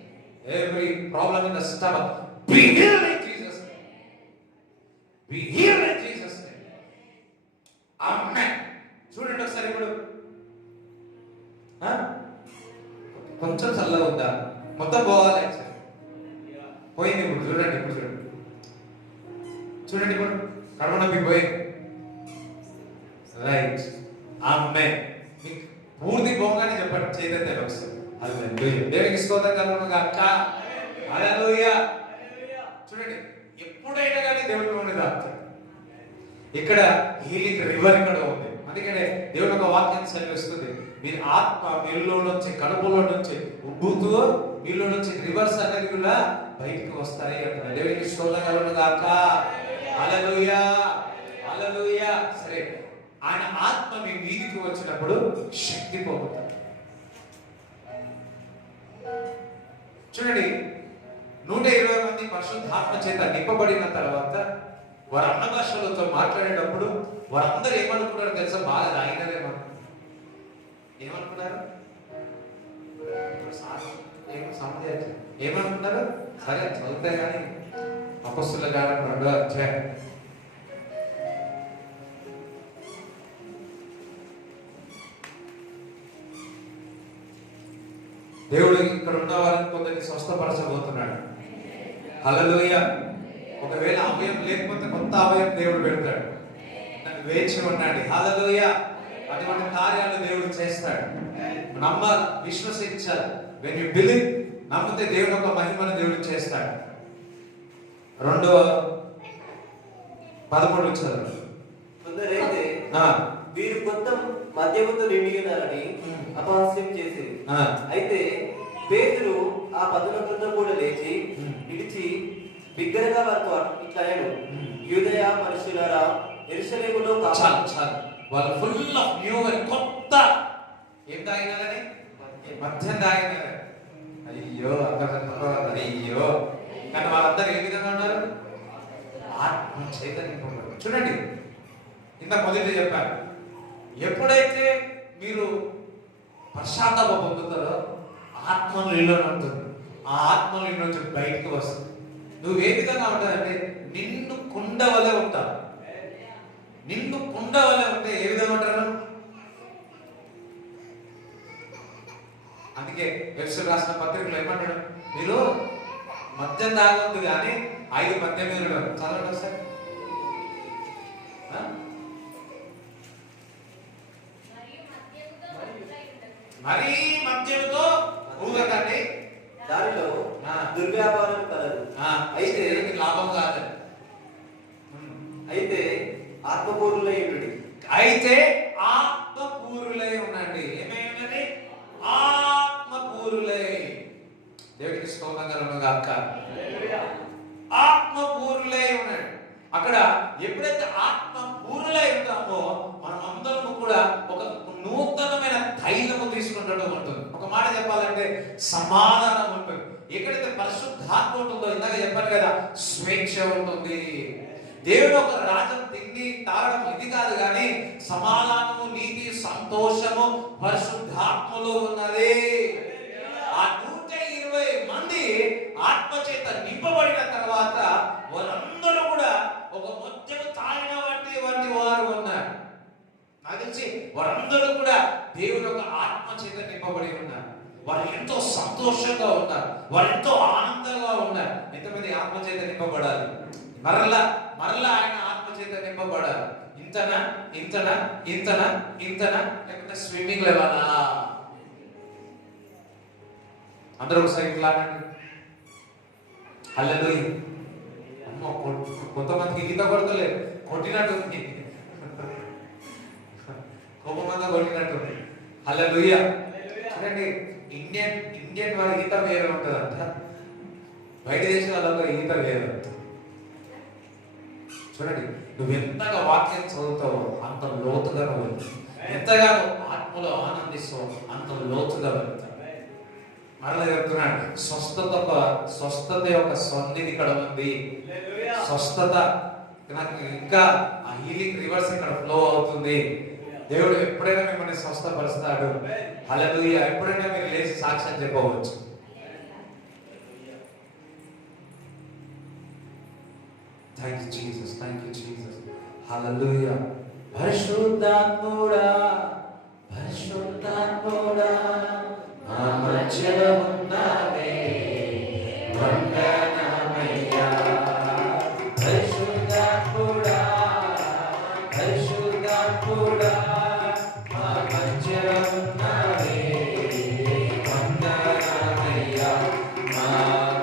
Every problem in the stomach be healed in Jesus name. Be healed in Jesus name. Amen. చూడండి ఒకసారి ఇప్పుడు కొంచెం చల్లగా ఉందా? మొత్తం పోవాలి. పోయింది. ఇప్పుడు చూడండి, ఇప్పుడు చూడండి, చూడండి ఇప్పుడు కరోనా మీకు పోయింది. రైట్. ఆమేన్. మీకు పూర్తి పోగానే చెప్పండి చైతన్యం వస్తుంది. హల్లెలూయా. దేవునికి స్తోత్రం కలుగును గాక. హల్లెలూయా. చూడండి, ఎప్పుడైనా కానీ దేవుడు ఉండేది ఆపుతాడు. ఇక్కడ హీలింగ్ రివర్ ఇక్కడ ఉంది. అందుకనే దేవుడు ఒక వాక్యం సెలవిస్తుంది, మీరు ఆత్మ మీలో నుంచి, కడుపులో నుంచి ఉబ్బుతూ మీలో నుంచి రివర్స్ అనేది కూడా బయటకు వస్తాయి అంటున్నారు. దేవునికి స్తోత్రం కలుగును గాక. హల్లెలూయా. హల్లెలూయా. సరే, ఆయన ఆత్మ మీ మీదికి వచ్చినప్పుడు శక్తి పొందుతారు. చూడండి, 120 మంది పరిశుద్ధాత్మ చేత నింపబడిన తర్వాత వారు అన్న భాషలతో మాట్లాడేటప్పుడు వారందరూ ఏమనుకున్నారు తెలుసా? బాగా రాయినారేమో. ఏమనుకున్నారు? ఏమనుకున్నారు? సరే చదివితే కానీ అపొస్తలుల కార్యం 2వ అధ్యాయం. దేవుడు ఇక్కడ ఉన్న వారిని కొందరిని స్వస్థపరచబోతున్నాడు. హల్లెలూయా. ఒకవేళ అవయం లేకపోతే కొత్త అవయం దేవుడు పెడతాడు. నన్ను వేచి ఉండండి. హల్లెలూయా. అటువంటి కార్యాలు దేవుడు చేస్తాడు. నమ్మాలి, విశ్వసించాలి. వెన్ యు బిలీవ్, నమ్మితే దేవుడు ఒక మహిమను దేవుడు చేస్తాడు. 2:13 చదవండి. కొందరైతే వీరు కొత్త మద్యముతో నిండి ఉన్నారని అపహాస్యం చేసి, అయితే పేతురు ఆ 11 కూడా లేచి నిలిచి బిగ్గరగా వారితో ఇట్లనెను, యూదయ మనుషులారా, యెరూషలేములో చాలు వాళ్ళు ఫుల్ ఆఫ్ న్యూ అండ్ కొత్త ఏం తాగినారని? మద్యం తాగినారు. అయ్యో అయ్యో. కానీ వాళ్ళందరూ ఏ విధంగా ఉన్నారు? ఆత్మ చైతన్యం. చూడండి, ఇంత మొదట చెప్పారు, ఎప్పుడైతే మీరు పశ్చాత్తాప పొందుతారో ఆత్మ నీలో ఉంటుంది. ఆ ఆత్మ నీ నుంచి బయటకు వస్తుంది. నువ్వు ఏ విధంగా ఉంటావంటే నిన్ను కుండ వలె ఉంటావు. నిన్ను కుండ వలె ఉంటే ఏ విధంగా ఉంటారు? అందుకే ఎఫెసీయులకు రాసిన పత్రికలో ఏమంటాడు? మీరు మద్యం తాగొద్దు కానీ 5 మద్యం మీద చదవండి ఒకసారి. మరీ మద్యంతో ఊగకండి, దానిలో దుర్వ్యాపారం కలదు, అయితే లాభం కాదు. అయితే ఆత్మపూర్ణులై ఉండండి. అయితే ఆత్మపూరులై ఉండండి. ఏమేమని? ఆత్మపూరులై. దేవుడికి స్తోత్రం కలుగును గాక. ఆత్మపూరులై ఉండండి. అక్కడ ఎప్పుడైతే ఆత్మపూరులై ఉంటామో మనం అందరము కూడా ఒక నూతనమైన ధైర్యము తీసుకుంటూ ఉంటుంది. ఒక మాట చెప్పాలంటే సమాధానం ఉంటుంది. ఎక్కడైతే పరిశుద్ధాత్మ ఉంటుందో, ఇందాక చెప్పాను కదా, స్వేచ్ఛ ఉంటుంది. దేవుడు ఒక రాజ్యం తిండి తాగడం ఇది కాదు, కానీ సమాధానము, నీతి, సంతోషము పరిశుద్ధాత్మలో ఉన్నది. ఆ 120 మంది ఆత్మ చేత నింపబడిన తర్వాత వారందరూ కూడా ఒక మద్యము తాగిన వంటి వారు ఉన్నారు. నాకు తెలిసి వారందరూ కూడా దేవుని ఒక ఆత్మ చేత నింపబడి ఉన్నారు. వారు ఎంతో సంతోషంగా ఉన్నారు. వారు ఎంతో ఆనందంగా ఉన్నారు. ఎంతమంది ఆత్మ చేత నింపబడాలి? మరలా ఆయన ఆత్మ చేత నింపబడాలి. ఇంతనా లేకపోతే స్విమ్మింగ్ లెవెలా? అందరూ ఒకసారి ఇట్లా అనండి. హల్లెలూయా. అమ్మ, కొంతమందికి ఈత కొడతలేదు, కొట్టినట్టు ఉంది. కోపమంతా కొట్టినట్టుంది. హల్లెలూయా. చూడండి, ఇండియన్ వారి ఈత వేరే ఉంటుందంట, బయట దేశం వాళ్ళలో ఈత వేరే ఉంటుంది. చూడండి, నువ్వు ఎంతగా వాక్యం చదువుతావో అంత లోతుగా నువ్వు, ఎంతగానో ఆత్మలో ఆనందిస్తావో అంత లోతుగా వెళ్తావు. మరలా చెప్తున్నాడు, స్వస్థత యొక్క సన్నిధి ఇక్కడ ఉంది. స్వస్థత నాకు ఇంకా ఆ హీలింగ్ రివర్స్ ఇక్కడ ఫ్లో అవుతుంది. దేవుడు ఎప్పుడైనా మిమ్మల్ని స్వస్థపరుస్తాడు. హల్లెలూయా. ఎప్పుడైనా మీరు లేచి సాక్ష్యం చెప్పవచ్చు. Thank you Jesus, thank you Jesus. Hallelujah. పరిశుద్ధాత్ముడా, పరిశుద్ధాత్ముడా, మా మధ్యలో ఉన్నావే, వందనమయ్యా. పరిశుద్ధాత్ముడా, పరిశుద్ధాత్ముడా, మా మధ్యలో ఉన్నావే, వందనమయ్యా. మా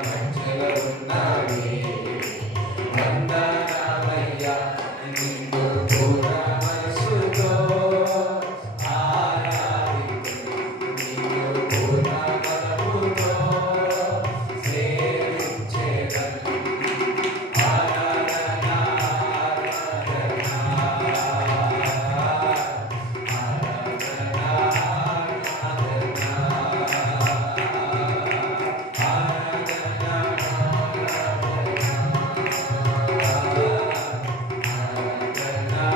మధ్యలో ఉన్నావే, వందనమయ్యా. నిన్ను పూర్ణ మనసుతో ఆరాధింతును, నిన్ను పూర్ణ బలముతో సేవించెదను. ఆరాధన, ఆరాధన, ఆరాధన, ఆరాధన,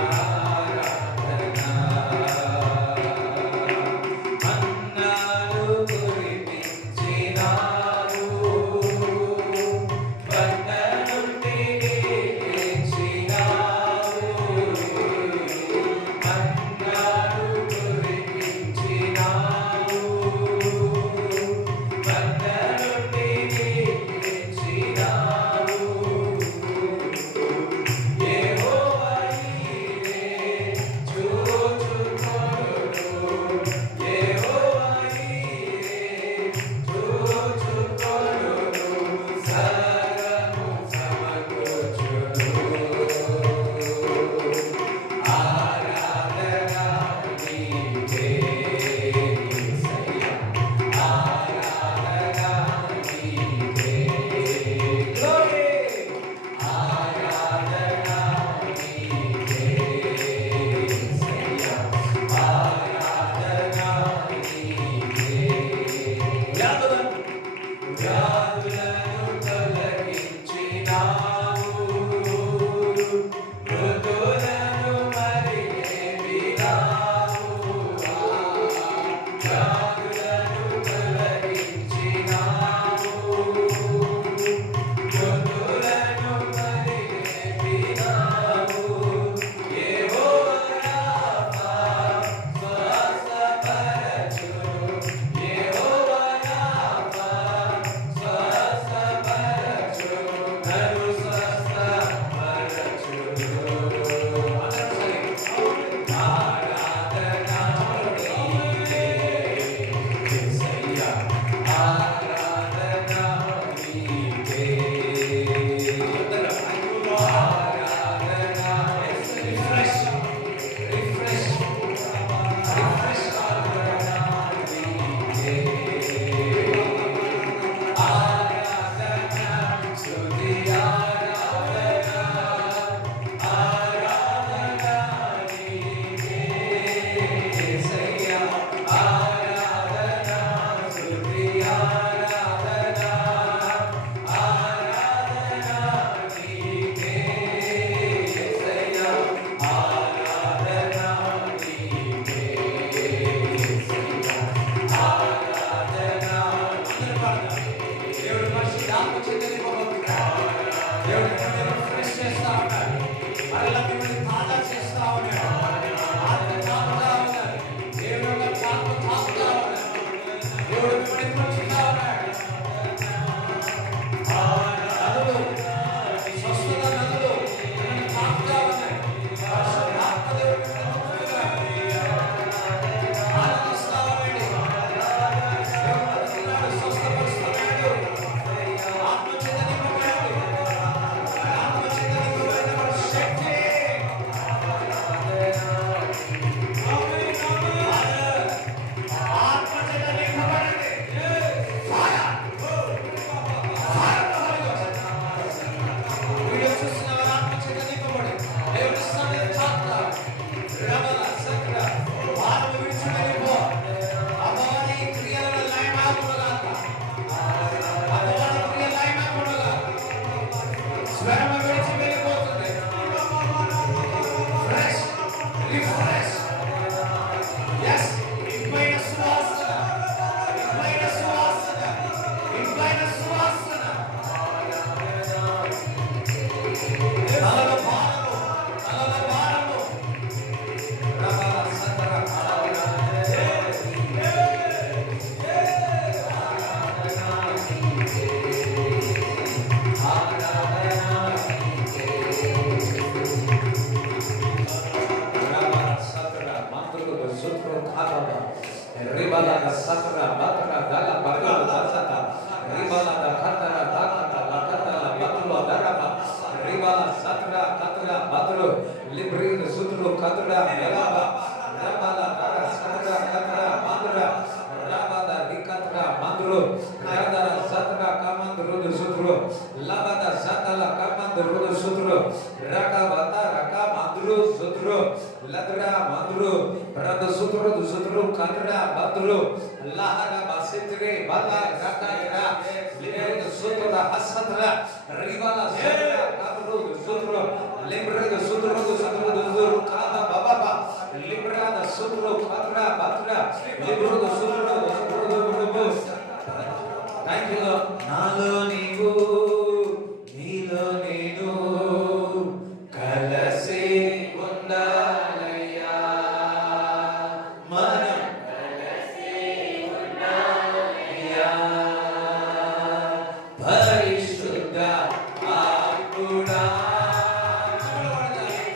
రిఫ్రెష్ yes ఇంపైన సువాసన ఇంపైన సువాసన ఇంపైన సువాసన తలలో భారము రబల సతర Ribala da satra batra dala bagala da sata ribala da khatara da khatara khatara batru daraba ribala satra khatara batru libri sutru khatara daraba ribala da satra khatara mandra rabada rikatra mandru radara satra kamandru sutru labada satala kamandru sutru rakabata rakamandru sutru ladra mandru rada sutru katra badru lahara basitre bala rakaya libere sutra hasatra ribala sutra kadru sutra libere sutra kada baba libera da sutra katra batra libere sutra thank you Lord nalo నీవు నీలో నేను కలసి ఉండాలయ్యా మనం పరిశుద్ధ ఆత్ముడా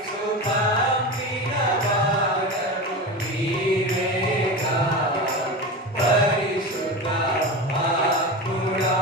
సుపంపిన వారము నీవేగా పరిశుద్ధ ఆత్ముడా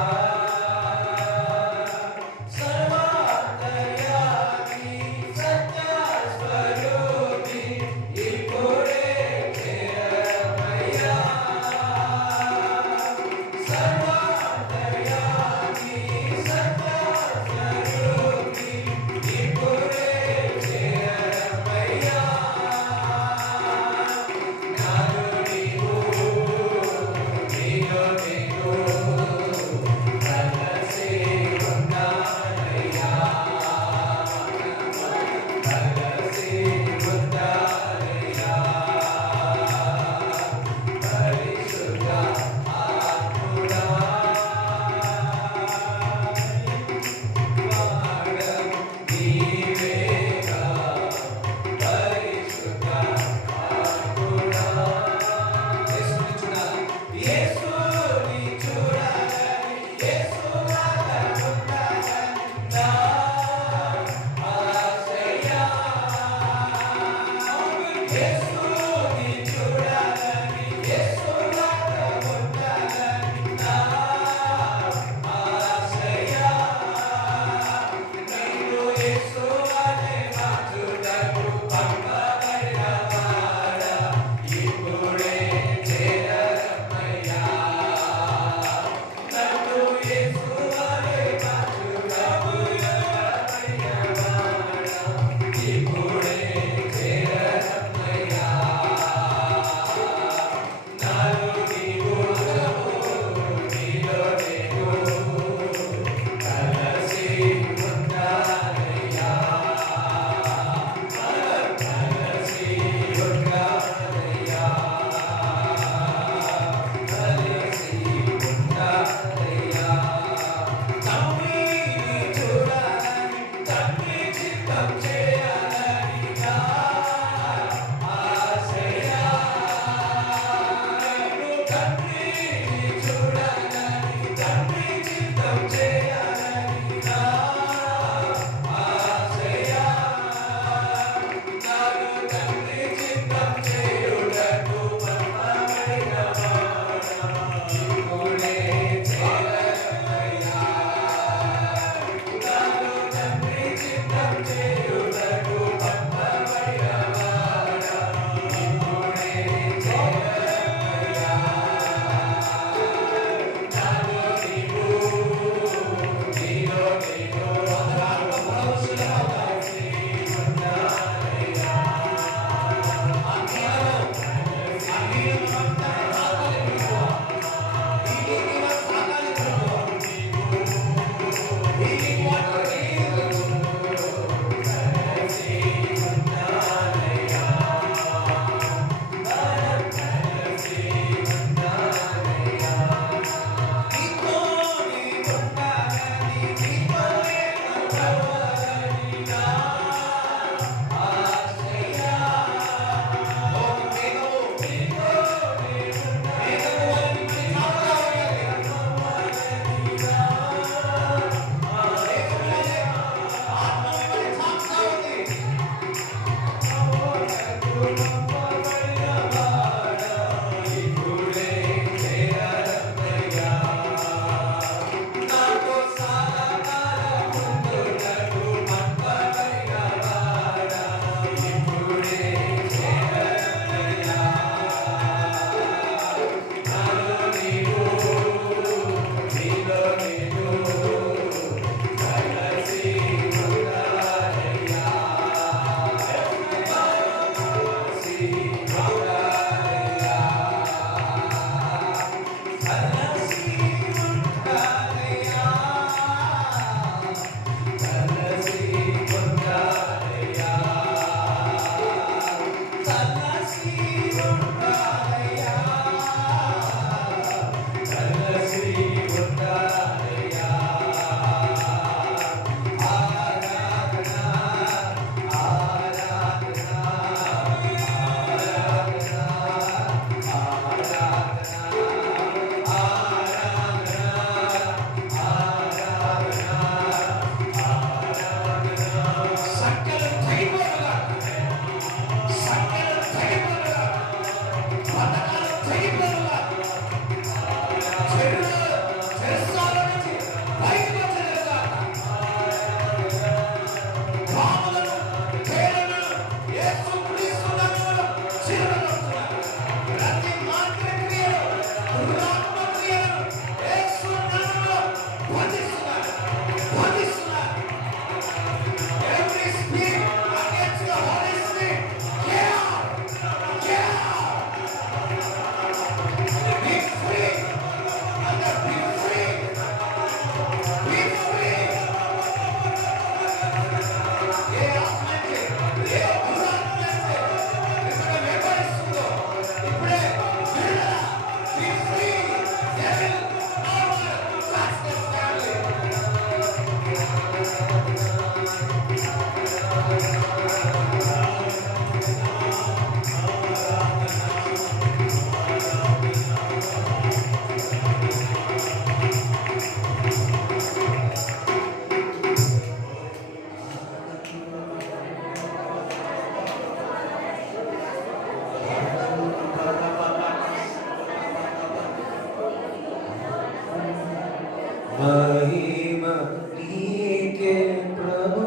महिमा नीके प्रभु,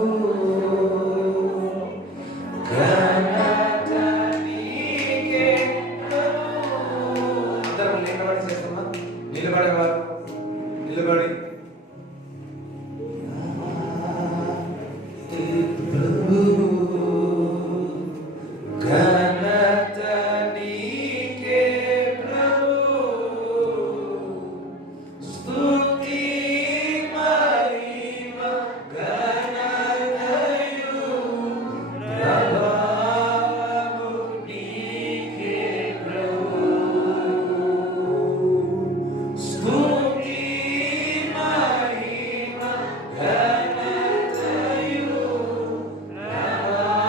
ఘనత నీకే ప్రభు. అందరం నిలబడి చేస్తామా? నిలబడేవారు నిలబడి ప్రభు, ఘనత నీకే ప్రభు, స్తుతి మహిమ ఘనతయు ప్రభావము నీకే ప్రభు, స్తుతి మహిమ ఘనతయు ప్రభావము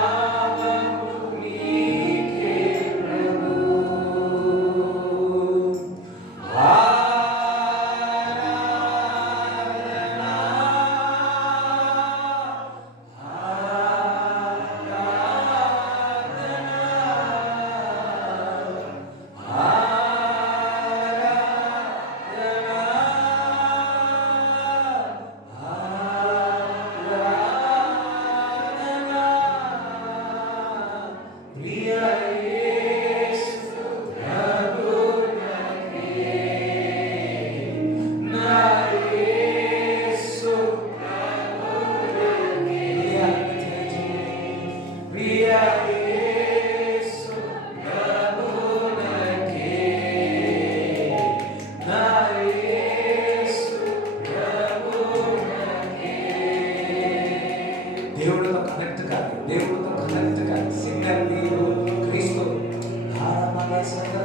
నీకే ప్రభు. దేవుడితో కనెక్ట్ కాదు, దేవుడితో కనెక్ట్ కాదు. సింగర్ మీరు క్రీస్తు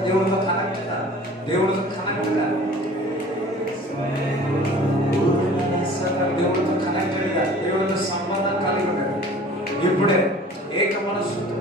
దేవుడితో కనెక్ట్ కాదు, దేవుడితో కనెక్ట్ కాదు, దేవుడితో కనెక్టెడ్ కాదు, దేవుడితో సంబంధం కలిగి ఉండదు. ఇప్పుడే ఏక మనస్సుతో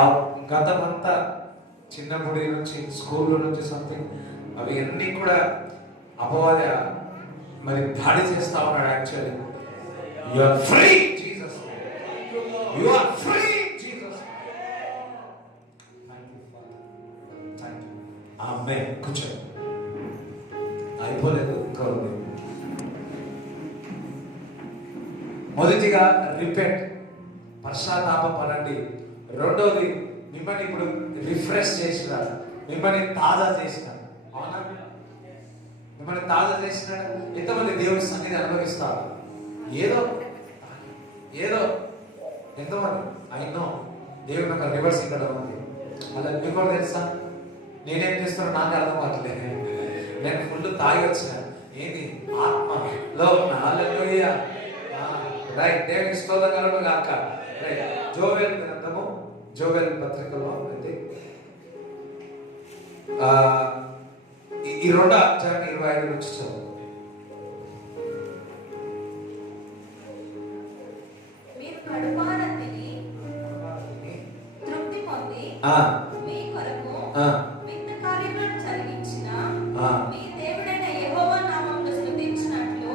ఆ గతమంతా చిన్నప్పటి నుంచి స్కూల్లో నుంచి సంథింగ్ అవి అన్నీ కూడా అపవాద మరి దాడి చేస్తా ఉన్నాడు. Actually you are free Jesus, you are free Jesus. Amen. కూర్చో, అయిపోలేదు ఇంకా ఉంది. మొదటిగా రిపెంట్, పశ్చాత్తాపపడండి. రెండోది మిమ్మల్ని ఇప్పుడు రిఫ్రెష్ చేసినాడు, మిమ్మల్ని తాజా చేసినాడు. అవునా? మిమ్మల్ని తాజా చేసినాడు. ఎంతమంది దేవుడి సన్నిధి అనుభవిస్తారు? ఏదో ఏదో ఎంతమంది అయినో దేవుని ఒక రివర్స్ ఇక్కడ ఉంది. అలా మీకు కూడా తెలుసా? నేనేం చేస్తున్నా నాకు అర్థం కావట్లేదు. నేను ఫుల్ తాగి వచ్చిన ఏంది ఆత్మలో హల్లెలూయా. రైట్, దేవునికి స్తోత్రం కలుగును గాక. రైట్, జోవేల్ గ్రంథము, జోవేల్ పత్రికలో అయితే ఈ 2వ అధ్యాయం 25 నుంచి చదువు. మీరు కడుపార తిని తృప్తి పొంది మీ కొరకు వింత కార్యములను జరిగించిన మీ దేవుడైన యెహోవా నామమును స్తుతించినట్లు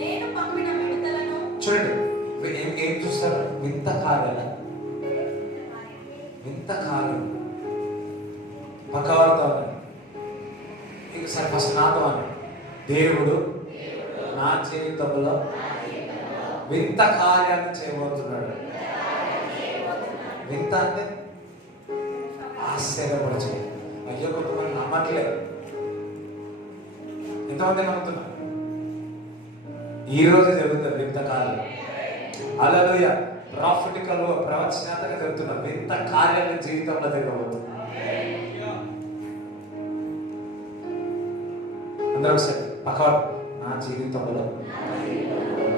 నేను పంపిన విడుదలను చూడండి. ఏం చూస్తారు? వింత కార్యాలు, వింత కార్యం. పక్కవారితో సరే ఫస్ట్ నాతో అని, దేవుడు నా జీవితంలో వింత కార్యాన్ని చేయబోతున్నాడు. వింత అంటే ఆశ్చర్యపరిచే. అయ్యో, కొంతమంది నమ్మట్లేదు. ఎంతమంది నమ్ముతున్నారు? ఈ రోజు జరుగుతుంది వింత కార్యం. హల్లెలూయా. ప్రాఫిటికల్ ప్రవచనాత్మకంగా జరుగుతున్న వింత కార్యాన్ని జీవితంలో జరగబోతుంది. అందరూ ఒకసారి పక్కవాడు, నా జీవితంలో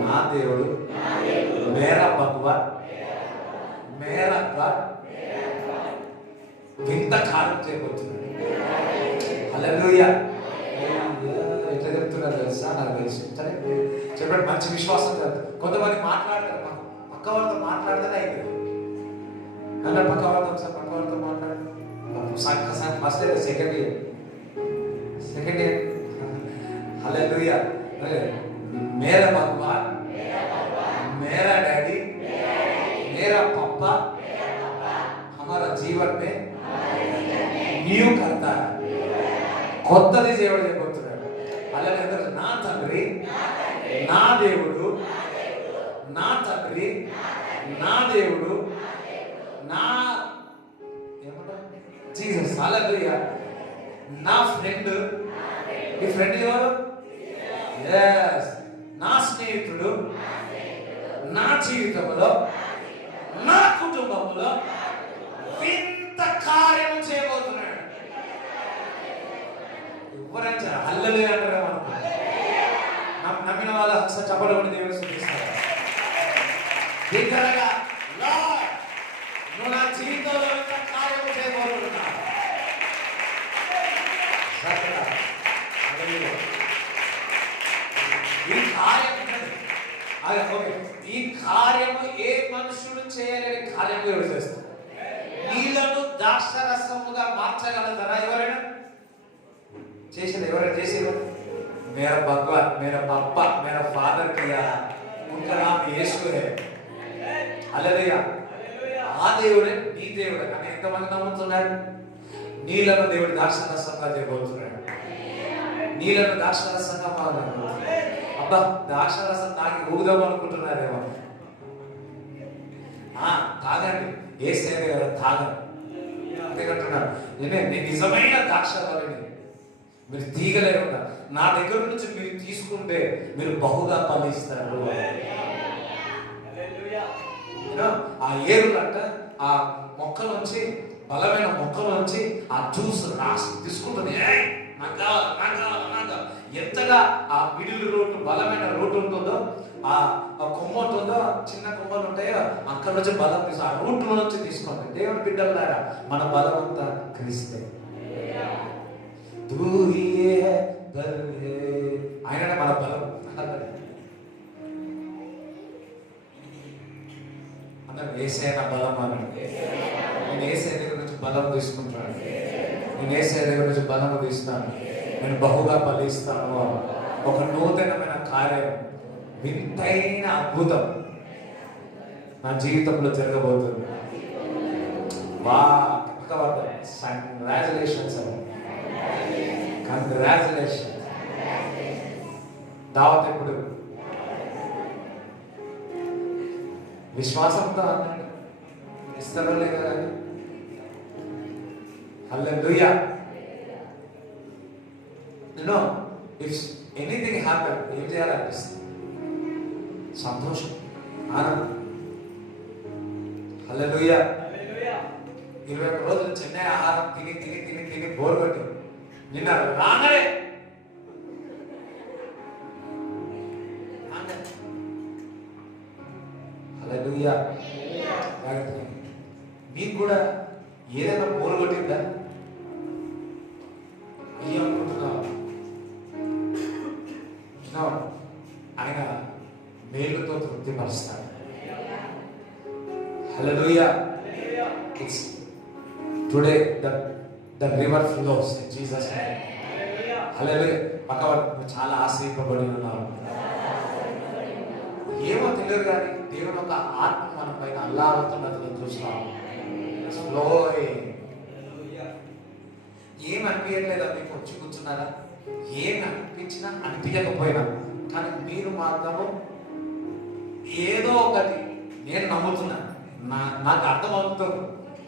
నా దేవుడు మేరా భగవాన్ మేరా గాడ్ వింత కార్యం చేయబోతున్నాడు. హల్లెలూయా. ఎట్లా చెప్తున్నారు తెలుసా? నాకు తెలుసు. సరే చెప్పండి, మంచి విశ్వాసం కాదు. కొంతమంది మాట్లాడతారు, పక్కవారితో మాట్లాడితేనే అయిపోయింది అన్నాడు. పక్కవారితో ఒకసారి పక్కవారితో మాట్లాడు. First year, second year hallelujah. मेरा भगवान, मेरा डैडी, मेरा पापा हमारा जीवन में न्यू करता है, కొత్తది దేవుడు చేయబోతున్నాడు. అలాగే నా తండ్రి, నా దేవుడు, నా తండ్రి, నా దేవుడు, నా ఏమంటారు జీసస్. హల్లెలూయా. నా ఫ్రెండ్, ఈ ఫ్రెండ్ ఎవరు? yes, నా స్నేహితుడు, నా జీవితంలో, నా కుటుంబంలో వింత కార్యం చేయబోతున్నాడు. ఎవరంటే హల్లెలూయా అంటారు. నమ్మిన వాళ్ళ చప్పట్లు కూడా దేవుని స్తుతిస్తారు. బిగ్గరగా లార్డ్, నువ్వు నా జీవితంలో వింత కార్యం చేయబోతున్నావు. ఈ కార్యం ఈ కార్యము ఏ మనుషుడు చేయలేని కార్యం ఎవరు చేస్తారు? నీళ్లను ద్రాక్షరసముగా మార్చగలరా? ఎవరైనా చేసేది? ఎవరైనా చేసేది? मेरा भगवान, मेरा पापा, मेरा फादर किया, उनका नाम यीशु है. हालेलुया. ఆ దేవుడే నీ దేవుడే అని ఎంతమంది నమ్ముతున్నారు? నీళ్లను దేవుడు ద్రాక్షరసంగా చేయబోతున్నాడు. నీళ్లను ద్రాక్షరసంగా మారబోతున్నాడు. అబ్బా, ద్రాక్షరసం తాగి ఊగుదాం అనుకుంటున్నారేమో. తాగండి, యేసయ్య గారు తాగండి. అంతేకంటున్నారు. నేను నిజమైన ద్రాక్షరసాన్ని మీరు తీగలేకుండా నా దగ్గర నుంచి మీరు తీసుకుంటే మీరు బహుగా ఫలిస్తారు. ఆ ఏరులు అంట ఆ మొక్క నుంచి, బలమైన మొక్కల నుంచి ఆ జ్యూస్ రాసి తీసుకుంటుంది. ఎంతగా ఆ మిడిల్ రూట్, బలమైన రూట్ ఉంటుందో, ఆ కొమ్మ ఉంటుందో, చిన్న కొమ్మలు ఉంటాయో అక్కడ నుంచి బలం తీసు, ఆ రూట్ నుంచి తీసుకోండి. దేవుని బిడ్డలారా, మన బలం అంతా క్రీస్తే. ఆయననే మన బలం. అందరం యేసయ్య నా బలం అన్నాడు. నేను యేసయ్య దగ్గర నుంచి బలం తీసుకుంటాను. నేను యేసయ్య దగ్గర నుంచి బలము తీస్తాను. నేను బహుగా ఫలిస్తాను. ఒక నూతనమైన కార్యం, వింతైన అద్భుతం నా జీవితంలో జరగబోతుంది. వా కంగ్రాచులేషన్స్ అండి, కంగ్రాచులేషన్. దావత్ ఎప్పుడు? విశ్వాసంతో అన్నాడు, ఇస్తారో లేదా అని. హల్లెలూయా. నో, ఇఫ్ ఎనీథింగ్ హ్యాపెన్, ఏం చేయాలనిపిస్తుంది? సంతోషం, ఆనందం. హల్లెలూయా. 21 రోజులు చెన్నై ఆహారం తిని తిని తిని తిని బోర్ కొట్టి నిన్న రాగానే హల్లెలూయా. మీకు కూడా ఏదైనా బోర్ కొట్టిందా? అయ్యో అనుకుంటున్నావు? ఆయన మేలుతో తృప్తిపరుస్తాడు. హల్లెలూయా. It's today the river flows in Jesus name. హల్లెలూయా. పక్కవాడు చాలా ఆశ్రయింపబడి ఉన్నావు. ఏమో తెలియదు కానీ దేవుని ఒక ఆత్మ మన పైన అల్లాడుతున్నది చూస్తున్నాం. ఏం అనిపించలేదా? మీకు వచ్చి కూర్చున్నారా? ఏం అనిపించినా అనిపించకపోయినా కానీ మీరు మాత్రము ఏదో ఒకటి నేను నమ్ముతున్నాను, నాకు అర్థమవుతుంది,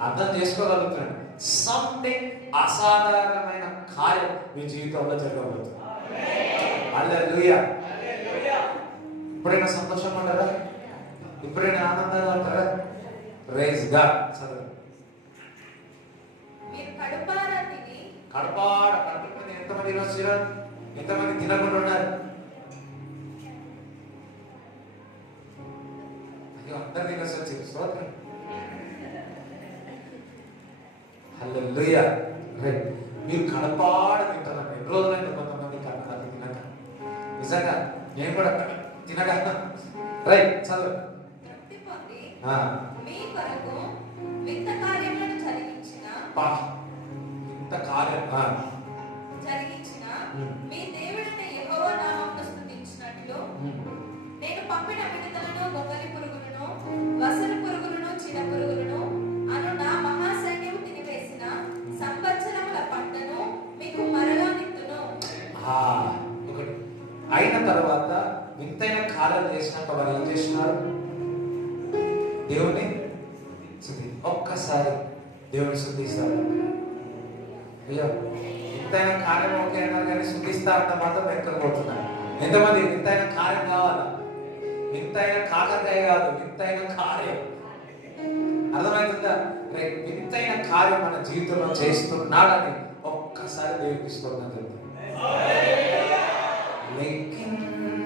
అర్థం చేసుకోగలుగుతున్నాను. సంథింగ్ అసాధారణమైన కార్యం మీ జీవితంలో జరగబోతుంది. హల్లెలూయా. ఇప్పుడైనా సంతోషంగా ఉంటారా? ఇప్పుడైనా ఆనందంగా ఉంటారా? Praise God. చదువు. కడుపుని ఎంతమంది ఈరోజు ఎంతమంది తినకుండా ఉన్నారు? అయ్యో, అందరు తినేసి వచ్చి స్తోత్రం. హల్లెలూయా. రైట్. మీరు కడపాడ తింటారండి. ఎన్ని రోజులైనా కొంతమంది అది తినక. నిజంగా నేను కూడా తినక. రైట్, చదువు. వింత కార్యములను జరిగించిన మీ దేవుడైన యెహోవా నామమును స్తుతించినట్లు నేను పంపిన మిడతలను, గొంగలి పురుగులను, వసన పురుగులను, చిన్న పురుగులను అను నా మహాసైన్యము తినివేసిన సంవత్సరముల పంటను మీకు మరలా నిత్తును. అయిన తర్వాత వింతైన కార్యాలు చేసినాక వారు ఏం చేస్తున్నారు? దేవుని ఒక్కసారి దేవుని శుద్ధిస్తారు. అయ్యో, వింతైన కార్యం ఓకే అన్నారు కానీ శుద్ధిస్తారంట మాత్రం ఎక్కకపోతున్నారు. ఎంతమంది వింతైన కార్యం కావాలా? వింతైన కాకరకాయ కాదు, వింతైన కార్యం. అర్థమవుతుందా? వింతైన కార్యం మన జీవితంలో చేస్తున్నాడని ఒక్కసారి దేవునికి స్తోత్రం చెప్తాం. లెక్కించలేని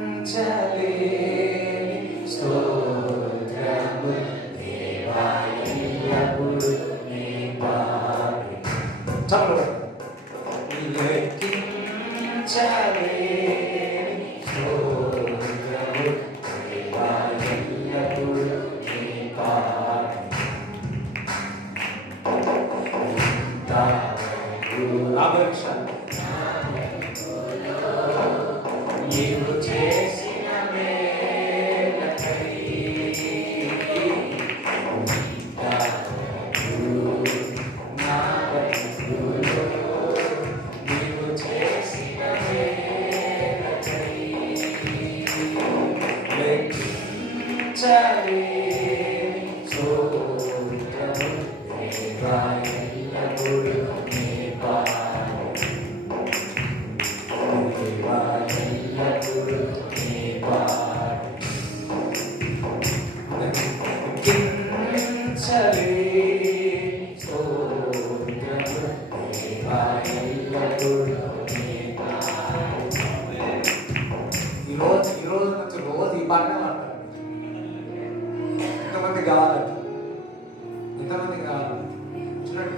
స్తోత్రము దేవా ఎల్లప్పుడూ నీ పాడి. చప్పట్లు. లెక్కించలేని స్తోత్రము దేవా ఎల్లప్పుడూ నీ పాడి. నీవు చేసిన మేలకై నీవు చేసిన మేలకై లెక్కించలేని స్తోత్రము దేవా ఎల్లప్పుడూ నీ పాడి. దేవా ఎల్లప్పుడూ నీ పాడి. లెక్కించలేని స్తోత్రము దేవా ఎల్లప్పుడూ నీ పాడి. ఈరోజు నుంచి రోజు ఈ పాటనే మాట్లాడాలి. ఎంతమంది కావాలంట? ఎంతమంది కావాలి? చూడండి,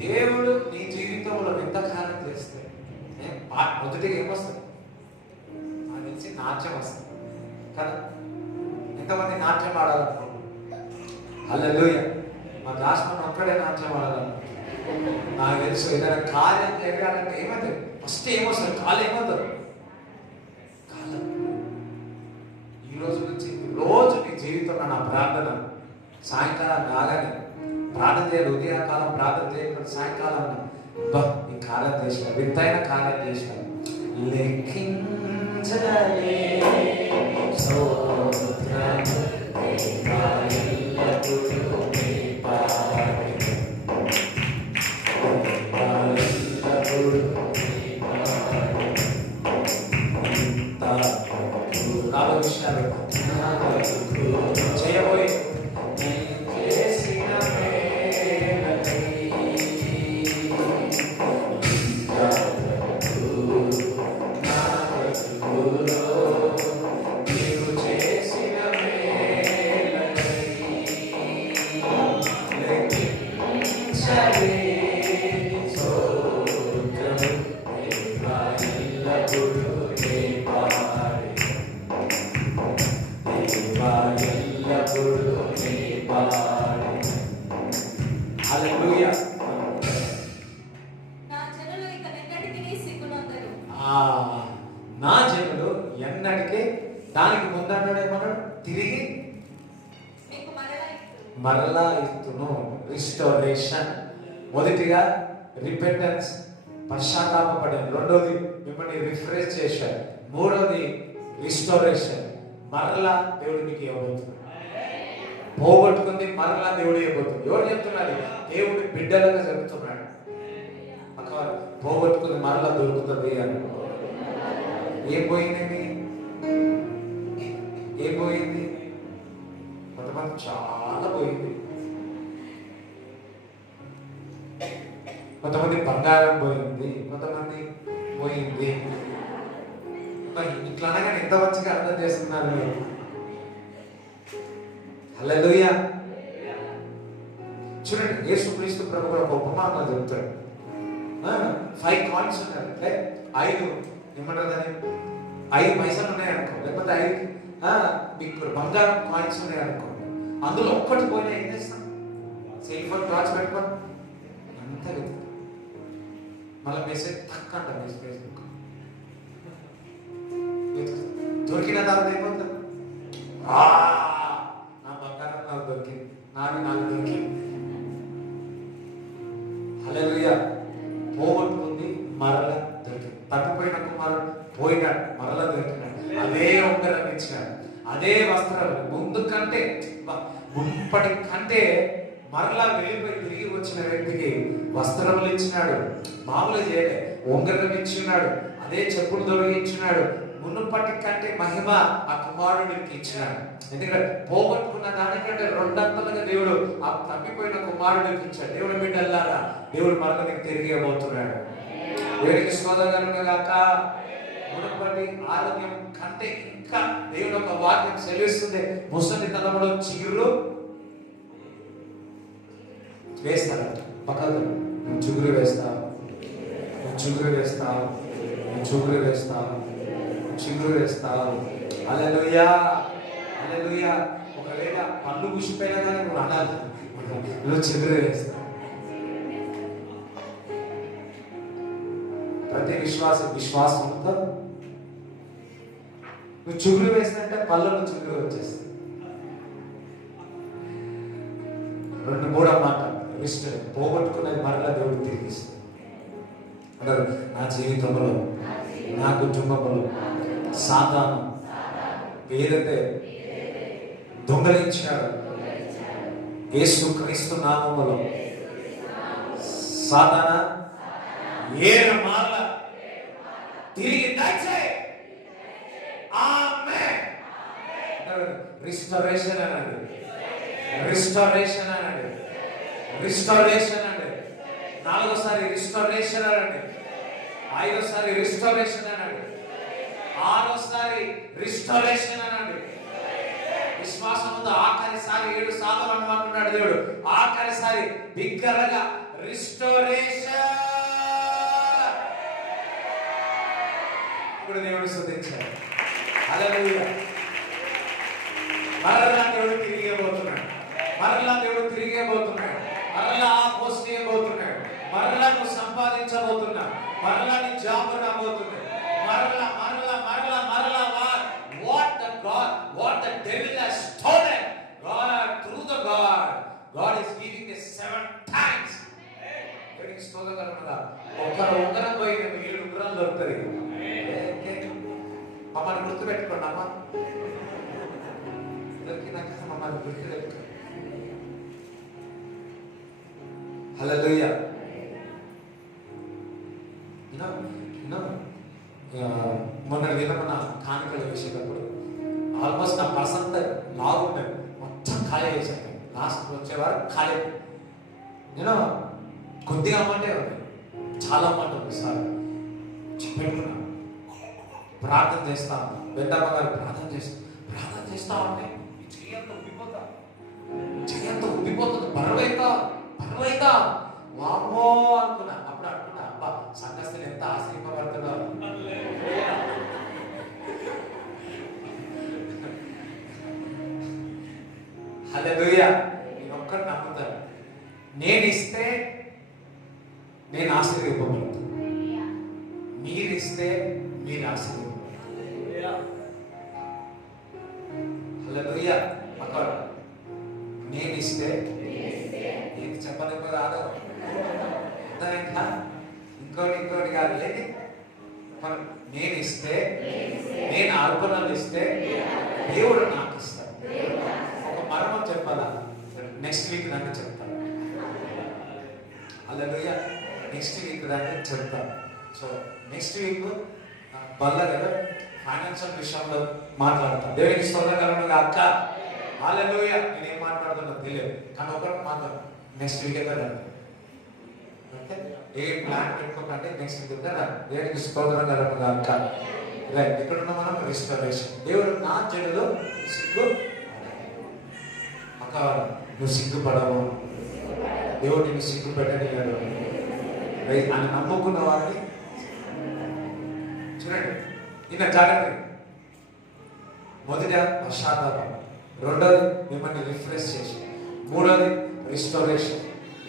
దేవుడు నీ జీవితంలో ఎంత కార్యం చేస్తే మొదటిగా ఏమొస్తుంది? నాకు తెలిసి నాట్యం వస్తుంది కదా. ఎంతమంది నాట్యం ఆడాలనుకుంటున్నారు? హల్లెలూయా. మా దాస్మన్ ఒక్కడే నాట్యం ఆడగలను. నాకు తెలుసు ఏదైనా కార్యం జరగాలంటే ఏమవుతుంది, ఫస్ట్ ఏమొస్తుంది, కాలు ఏమవుతుంది, కాలం. ఈ రోజు నుంచి రోజు నీ జీవితంలో నా ప్రార్థన సాయంకాలం రాగానే ప్రార్థన చేయాలి. ఉదయకాలం ప్రార్థన చేయకుండా సాయంకాలం ఈ కార్యం చేసిన వింతైన కార్యం చేసిన లెక్కించలే స్తోత్రము దేవా ఎల్లప్పుడూ నీ పాడి దేవా ఎల్లప్పుడూ నీ పాడి ఇంత నాలుగు విషయాలు చేయబోయే హల్లెలూయా. నా జనులు ఇక నిన్నటికి సిగ్గునొందరు. నా జనులు ఎన్నటికీ, దానికి ముందన్నాడు ఏమన్నాడు, తిరిగి మీకు మరలా ఇస్తును. రిస్టోరేషన్. మొదటిగా రిపెంటెన్స్, పశ్చాత్తాపపడారు. రెండోది మిమ్మల్ని రిఫ్రెష్ చేశారు. మూడోది రిస్టోరేషన్, మరలా దేవుడు మీకు ఇవ్వబోతున్నాడు. పోగొట్టుకుంది మరలా దేవుడు ఇవ్వబోతుంది. ఎవరు చెప్తున్నాడు? దేవుడి బిడ్డలుగా చెప్తున్నాడు. పోగొట్టుకుంది మరలా దొరుకుతుంది అని. ఏం పోయిందండి? ఏం పోయింది? కొంతమంది చాలా పోయింది. కొంతమంది బంగారం పోయింది, కొంతమంది పోయింది. ఇట్లా అనగానే ఎంత మంచిగా అర్థం చేస్తున్నారు మీరు. హల్లెలూయా. చూడండి, యేసుక్రీస్తు ప్రభు కూడా ఒక ఉపమానం చెప్తాడు. 5 కాయిన్స్ ఉన్నారు అంటే 5 ఏమంటారు దాన్ని, 5 పైసలు ఉన్నాయనుకో, లేకపోతే 5 మీకు బంగారం కాయిన్స్ ఉన్నాయనుకోండి. అందులో ఒక్కటి పోయినా ఏం చేస్తాం? సెల్ ఫోన్ టార్చ్ పెట్టుకోండి, అంత వెతుకు. మళ్ళీ మెసేజ్ తక్కువ అంట, ఫేస్బుక్ దొరికిన తర్వాత ఏమవుతుంది? నా బంగారం నాకు దొరికింది, నాకు దొరికింది. హల్లెలూయా. పోగొట్టుకుంది మరలా దొరికింది. తప్పిపోయిన కుమారుడు పోయినాడు, మరలా దొరికినాడు. అదే ఉంగరం ఇచ్చినాడు, అదే వస్త్రాలు, ముందు కంటే ముప్పటి కంటే మరలా వెళ్ళిపోయి తిరిగి వచ్చిన వ్యక్తికి వస్త్రములు ఇచ్చినాడు. మామూలు చేయలే, ఉంగరం ఇచ్చినాడు, అదే చెప్పులు తొలగించినాడు. మునుపటి కంటే మహిమ ఆ కుమారుడికి ఇచ్చినాడు. ఎందుకంటే పోగొట్టుకున్న దానికంటే 2 అంతలుగా దేవుడు ఆ తప్పిపోయిన కుమారుడికి ఇచ్చాడు. దేవుడు బిడ్డల్లారా, దేవుడు మరొక నీకు తిరిగి ఇవ్వబోతున్నాడు. దేవుడికి స్తోత్రం గాక. మునుపటి ఆరోగ్యం కంటే ఇంకా దేవుడు ఒక వాక్యం సెలవిస్తుంది. ముసలి తనంలో చిగురు వేస్తాడు. పక్కన నువ్వు చిగురు వేస్తావు, నువ్వు చిగురు వేస్తావు, నువ్వు చిగురు వేస్తావు, చిగురు వేస్తావు. హల్లెలూయా, హల్లెలూయా. ఒకవేళ పళ్ళు గుసిపోయినా కానీ నువ్వు అనాలి, నువ్వు చిగురు వేస్తావు. ప్రతి విశ్వాసంతో నువ్వు చిగురు వేసినట్టే పళ్ళను చిగురు వచ్చేస్తుంది. 2 3 మాట రిస్టర్, పోగొట్టుకున్నది మరలా దేవుడు తిరిగిస్తాడు. అన్నారు, నా జీవితంలో, నా కుటుంబంలో సాతాను ఏదైతే దొంగలించాడు, యేసుక్రీస్తు నామములో సాతాన ఏడు మార్ల తిరిగి దయచేయి. ఆమేన్. రిస్టోరేషన్ అనండి, రిస్టోరేషన్ అనండి, రిస్టోరేషన్ అనండి. 4వసారి రిస్టోరేషన్ అనండి, 5వసారి రిస్టోరేషన్ అనండి, 6వసారి రిస్టోరేషన్ అనండి. విశ్వాసం ముందు ఆఖరిసారి 7 సార్లు అనుకుంటున్నాడు దేవుడు. ఆఖరిసారి బిగ్గరగా రిస్టోరేషన్. ఇప్పుడు దేవుడు స్తుతించాడు. హల్లెలూయా. మరలా దేవుడు తిరిగి పోతున్నాడు, మరలా దేవుడు తిరిగి పోతున్నాడు. ఆశీర్వదించబోతున్నా. మరలా నీ జాబ్ రాబోతుంది. మరలా మరలా మరలా మరలా what the devil has stolen, God through the God is giving it 7 times. దేవునికి స్తోత్రం కలుగునుగా. ఒక ఉంగరం పోయి 7 ఉంగరాలు దొరుకుతుంది. మమ్మల్ని గుర్తుపెట్టుకోండి అమ్మా. దొరికినాక మమ్మల్ని గుర్తుపెట్టుకోండి. హల్లెలూయా. మొన్న మన కానుకలు వేసేటప్పుడు ఆల్మోస్ట్ నా పర్సంత లాగుండే మొత్తం ఖాళీ వేసాను. లాస్ట్ వచ్చేవారు ఖాళీ. నేను కొద్దిగా అమ్మంటే చాలా అమ్మంటే ఒకసారి పెట్టుకున్నాను. ప్రార్థన చేస్తాను. వెంటమ్మ గారు ప్రార్థన చేస్తా ఉంటే చెయ్యంత ఉబ్బిపోతుంది. పర్వైతా వామ్మో అనుకున్నా. అప్పుడు అనుకున్నా, అబ్బా సంఘస్థులు ఎంత ఆశ్రయింపబడుతున్నారు. హల్లెలూయా. నేను ఒక్కటి నమ్ముతాను, నేను ఇస్తే నేను ఆశీర్వదింపబడతాను, మీరు ఇస్తే మీరు ఆశీర్వదింపబడతారు. హల్లెలూయా. అక్కడ నేను ఇస్తే ఏంటి చెప్పలేక కాదు, ఇంకా ఇంకోటి కాదు. ఏంటి నేను ఇస్తే, నేను అర్పణలు ఇస్తే దేవుడు నాకు ఇస్తాడు. ఒక మర్మం చెప్పాలా? నెక్స్ట్ వీక్ దాన్ని చెప్తాను. హల్లెలూయా. నెక్స్ట్ వీక్ దాన్ని చెప్తాను. సో నెక్స్ట్ వీక్ బల్ల కదా ఫైనాన్షియల్ విషయంలో మాట్లాడతాను. దేవునికి స్తోత్రం కలుగునుగా. అక్క హల్లెలూయా. నేనేం మాట్లాడుతున్నా తెలియదు, కానీ ఒకటి మాత్రం నెక్స్ట్ వీక్ అయితే రండి. ఓకే, ఏ ప్లాన్ పెట్టుకోకండి. నెక్స్ట్ వీక్ అయితే రండి. దేవునికి స్తోత్రం కలుగునుగా. అక్క రైట్. ఇక్కడ ఉన్న మనం రిస్టరేషన్. దేవుడు నా చెడులో సిగ్గు అక్క, నువ్వు సిగ్గుపడవు, దేవుడు నిన్ను సిగ్గు పెట్టనియాడు అని నమ్ముకున్న వారిని చూడండి. ఈయన జాగ్రత్త. మొదట పశ్చాత్తాపం, రెండోది మిమ్మల్ని రిఫ్రెష్ చేసి, మూడోది రిస్టోరేషన్.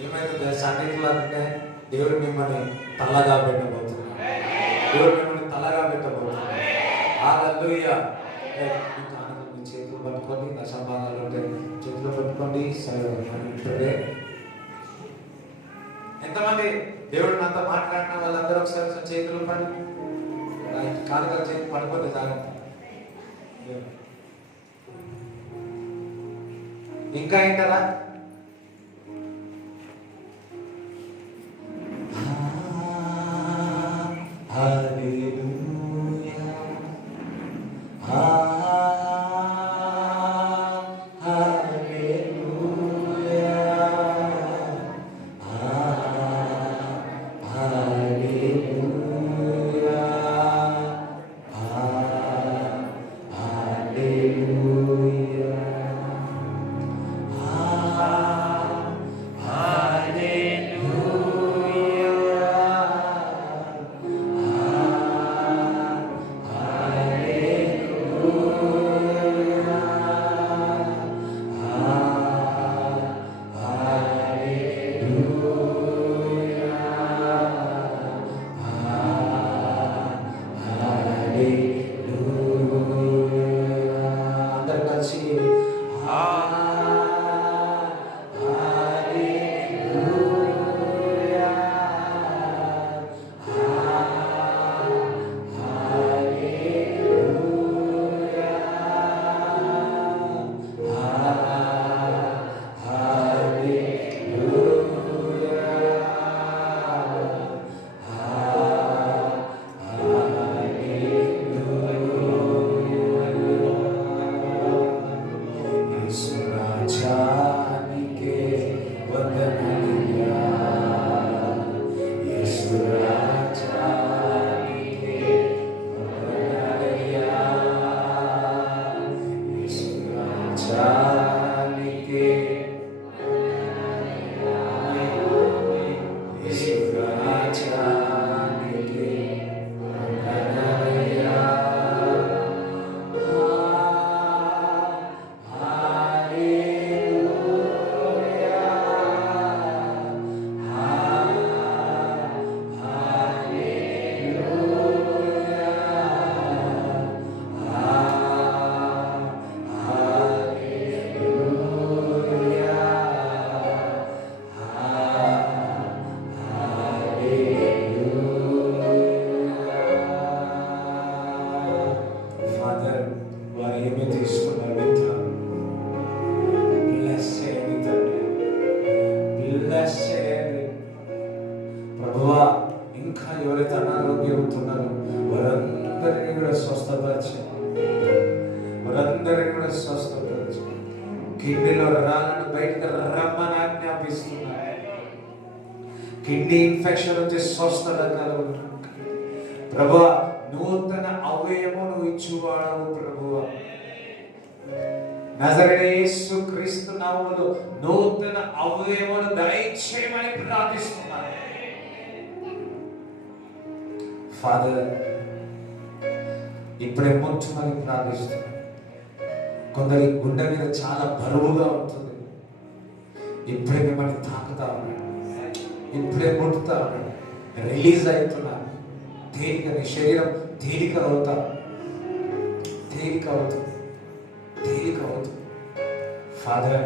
ఏమైతే సన్నిధిలో అంటే దేవుడు మిమ్మల్ని తల్లగా పెట్టబోతున్నాడు. దేవుడు మిమ్మల్ని తల్లగా పెట్టబోతున్నాడు. హల్లెలూయా. మీ చేతులు పట్టుకోండి. దశభాగాలు ఉంటే చేతులు పట్టుకోండి. ఎంతమంది దేవుడు నాతో మాట్లాడిన వాళ్ళందరూ ఒకసారి చేతులు పడి కాలుగా చేతి పడుకోండి. జాగ్రత్త. ఇంకా ఏంటారా? కిడ్నీ ఇన్ఫెక్షన్ నుంచి స్వస్థత కలుగును. ప్రభువా నూతన అవయము నువ్వు ఇచ్చువాడవు ప్రభువా. నజరేయుడైన యేసు క్రీస్తు నామములో నూతన అవయమును దయచేయమని ప్రార్థిస్తున్నాను. ఫాదర్, ఇప్పుడే ముట్టమని ప్రార్థిస్తున్నాను. కొందరి గుండె మీద చాలా బరువుగా ఉంటుంది. ఇప్పుడే మిమ్మల్ని తాకుతా ఉన్నాడు, ఇప్పుడే ముట్టుతా ఉన్నాడు, రిలీజ్ అవుతున్నాను. తేలిక, నీ శరీరం తేలిక అవుతా, తేలిక అవుతుంది, తేలిక అవుతుంది. ఫాదర్,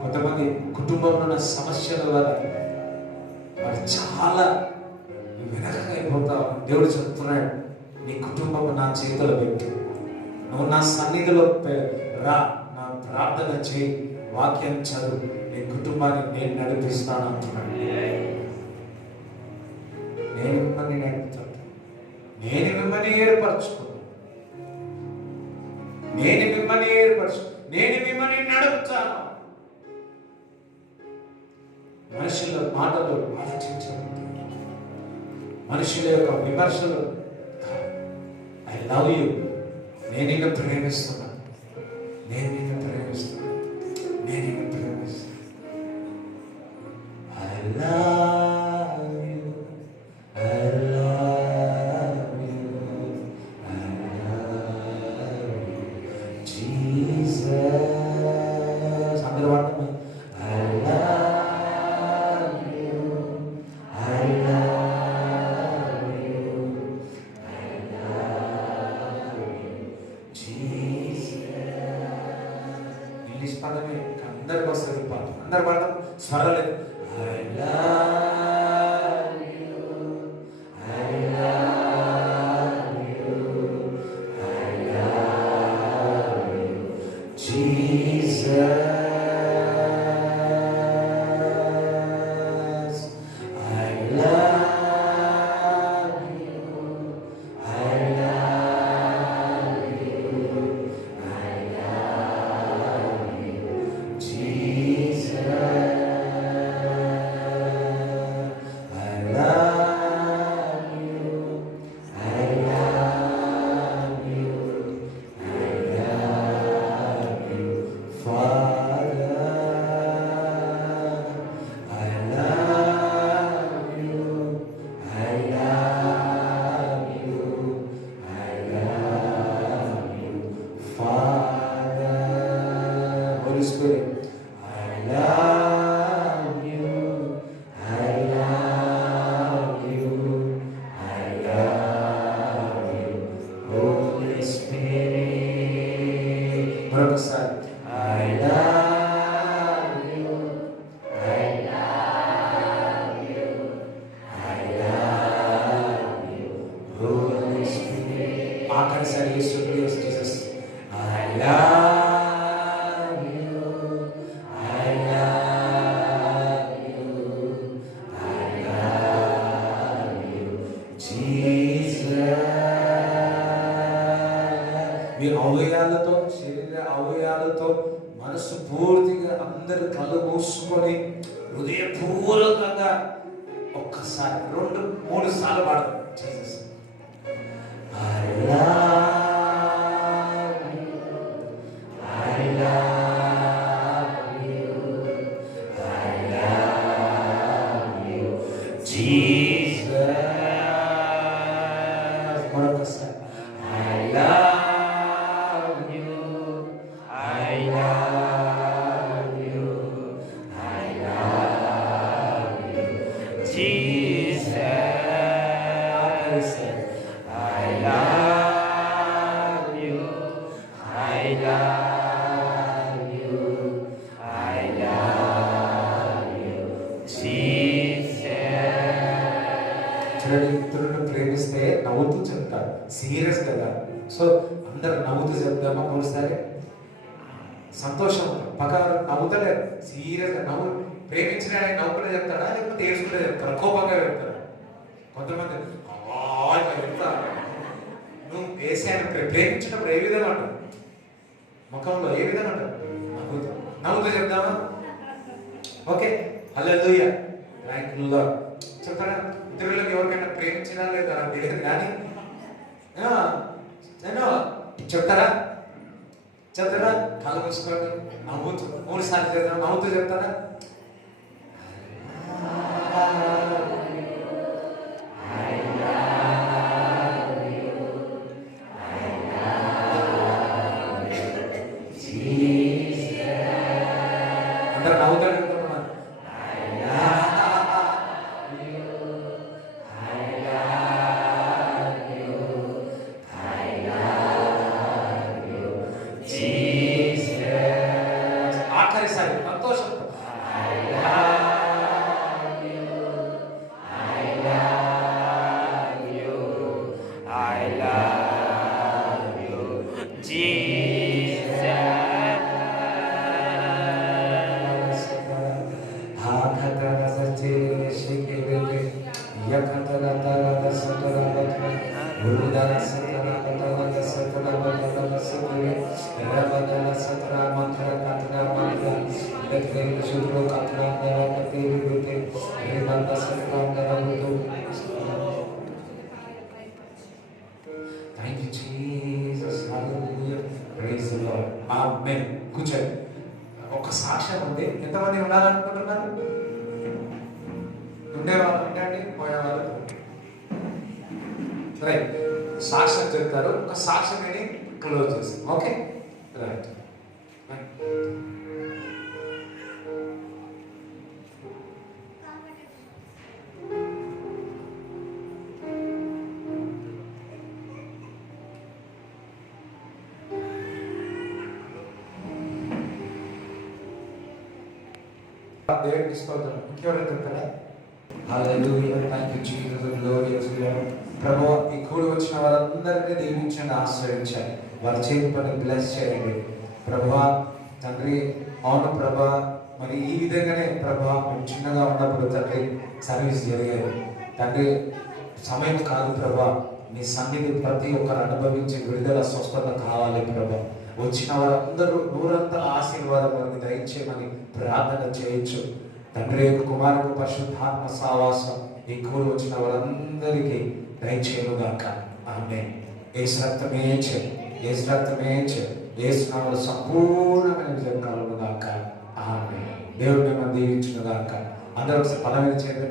కొంతమంది కుటుంబంలో ఉన్న సమస్యల వల్ల వాళ్ళు చాలా వెనకైపోతా. దేవుడు చెప్తున్నాడు, నీ కుటుంబం నా చేతిలో పెట్టు, నువ్వు నా సన్నిధిలో రా, నా ప్రార్థన చేయి, వాక్యం చదువు, నీ కుటుంబాన్ని నేను నడిపిస్తాను అంటున్నాడు. నేను మిమ్మల్ని నడుపుతాను, నేను మిమ్మల్ని ఏర్పరచుకున్నాను, నేను మిమ్మల్ని నేను మిమ్మల్ని నడుపుతాను. మనుషుల మాటలు ఆలోచించండి, మనుషుల యొక్క విమర్శలు. ఐ లవ్ యూ, నేను నిన్ను ప్రేమిస్తున్నాను, నేను నిన్ను ప్రేమిస్తున్నాను, నేను నిన్ను ప్రేమిస్తున్నాను. I love you, I love you, I love you Jesus. అందరూ వాడతాం. I love you, I love you, I love you Jesus. English పదమే అందరికి వస్తుంది పాట, అందరు పాడతాం, స్వరలేదు. I love you, I love you, I love you Jesus. I love you, I love you, I love you Jesus. I love you, I love you, I love you Father. I love you, I love you, I love you Father. Holy Spirit, I love you, I love you, I love you Holy Spirit. మరొకసారి I love you, I love you, I love you Holy Spirit. ఆఖరిసారి యేసుని Jesus. I love you, I love you, I love you Jesus. మీ అవయవాలతో, శరీర అవయవాలతో, మనసు పూర్తిగా అందరు కళ్ళు మూసుకొని హృదయపూర్వకంగా ఒక్కసారి 2-3 సార్లు పాడతాం. Jesus I love you, I love you, I love you Jesus. మరొకసారి I love you, I love you, I love you Jesus. I love you, I love you, I love you Jesus. చూడండి, ఇతరులను ప్రేమిస్తే నవ్వుతూ చెప్తారు, సీరియస్ కదా. సో అందరు నవ్వుతూ చెప్తామా? ఒకసారి సంతోషం పక్క నవ్వుతలేరు, సీరియస్గా నవ్వు. ప్రేమించిన ఆయన నవ్వుకునే చెప్తాడా, లేకపోతే ఏడుచుకునే చెప్తారా, కోపంగా చెప్తారా? కొంతమంది ఇట్లా చెప్తారు. నువ్వు వేసాను ప్రేమించినప్పుడు ఏ విధంగా ఉంటావు, ముఖంలో ఏ విధంగా ఉంటావు? నవ్వుతూ చెప్తామా? Okay, hallelujah, thank you Lord. ఇతరులకు ఎవరికైనా ప్రేమించినా లేదా నాకు తెలియదు కానీ నేను చెప్తారా కళ్ళు మూసుకోండి, నవ్వుతూ 3 సార్లు చెప్తాను, నవ్వుతూ చెప్తారా? అందరు నవ్వుతాడు అనుకుంటున్నాను. ఆఖరిసారి సంతోషం. Thank you, Jesus. Hallelujah. Praise the Lord. Amen. కూర్చోండి. ఒక సాక్ష్యం ఉంది. ఎంతమంది ఉండాలనుకుంటున్నారు? ఉండేవాళ్ళు ఉండండి, పోయేవాళ్ళు రైట్. సాక్ష్యం చెప్తారు, ఒక సాక్ష్యం విని క్లోజ్ చేస్తాం. Okay right. దేవుడికి స్తోత్రం. ఇంకెవరైనా చెప్తారా? Hallelujah. Thank you Jesus. Glorious God. ప్రభువా, ఈ కూడి వచ్చిన వారందరినీ దీవించండి, ఆశ్రయించండి, వారి చేతి పని బ్లెస్ చేయండి ప్రభువా. తండ్రి అవును ప్రభా, మరి ఈ విధంగానే ప్రభా మేము చిన్నగా ఉన్నప్పుడు తండ్రి సర్వీస్ జరిగేది తండ్రి. సమయం కాదు ప్రభా, నీ సన్నిధి ప్రతి ఒక్కరు అనుభవించి విడుదల స్వస్థత కావాలి ప్రభా. వచ్చిన వారందరూ నూరంతల ఆశీర్వాదం వారికి దయచేయమని ప్రార్థన చేయొచ్చు తండ్రి. కుమారుడు పరిశుద్ధాత్మ సావాసం ఈ కూడి వచ్చిన వారందరికీ దయచేయుగాక. ఆమేన్. యేసు రక్తమే చే, యేసు రక్తమే చే, యేసు నామములో సంపూర్ణమైన విజయం కలుగుగాక. ఆమేన్. దేవుడు మిమ్మల్ని దీవించుగాక. అందరూ ఒకసారి పదవి చేయండి.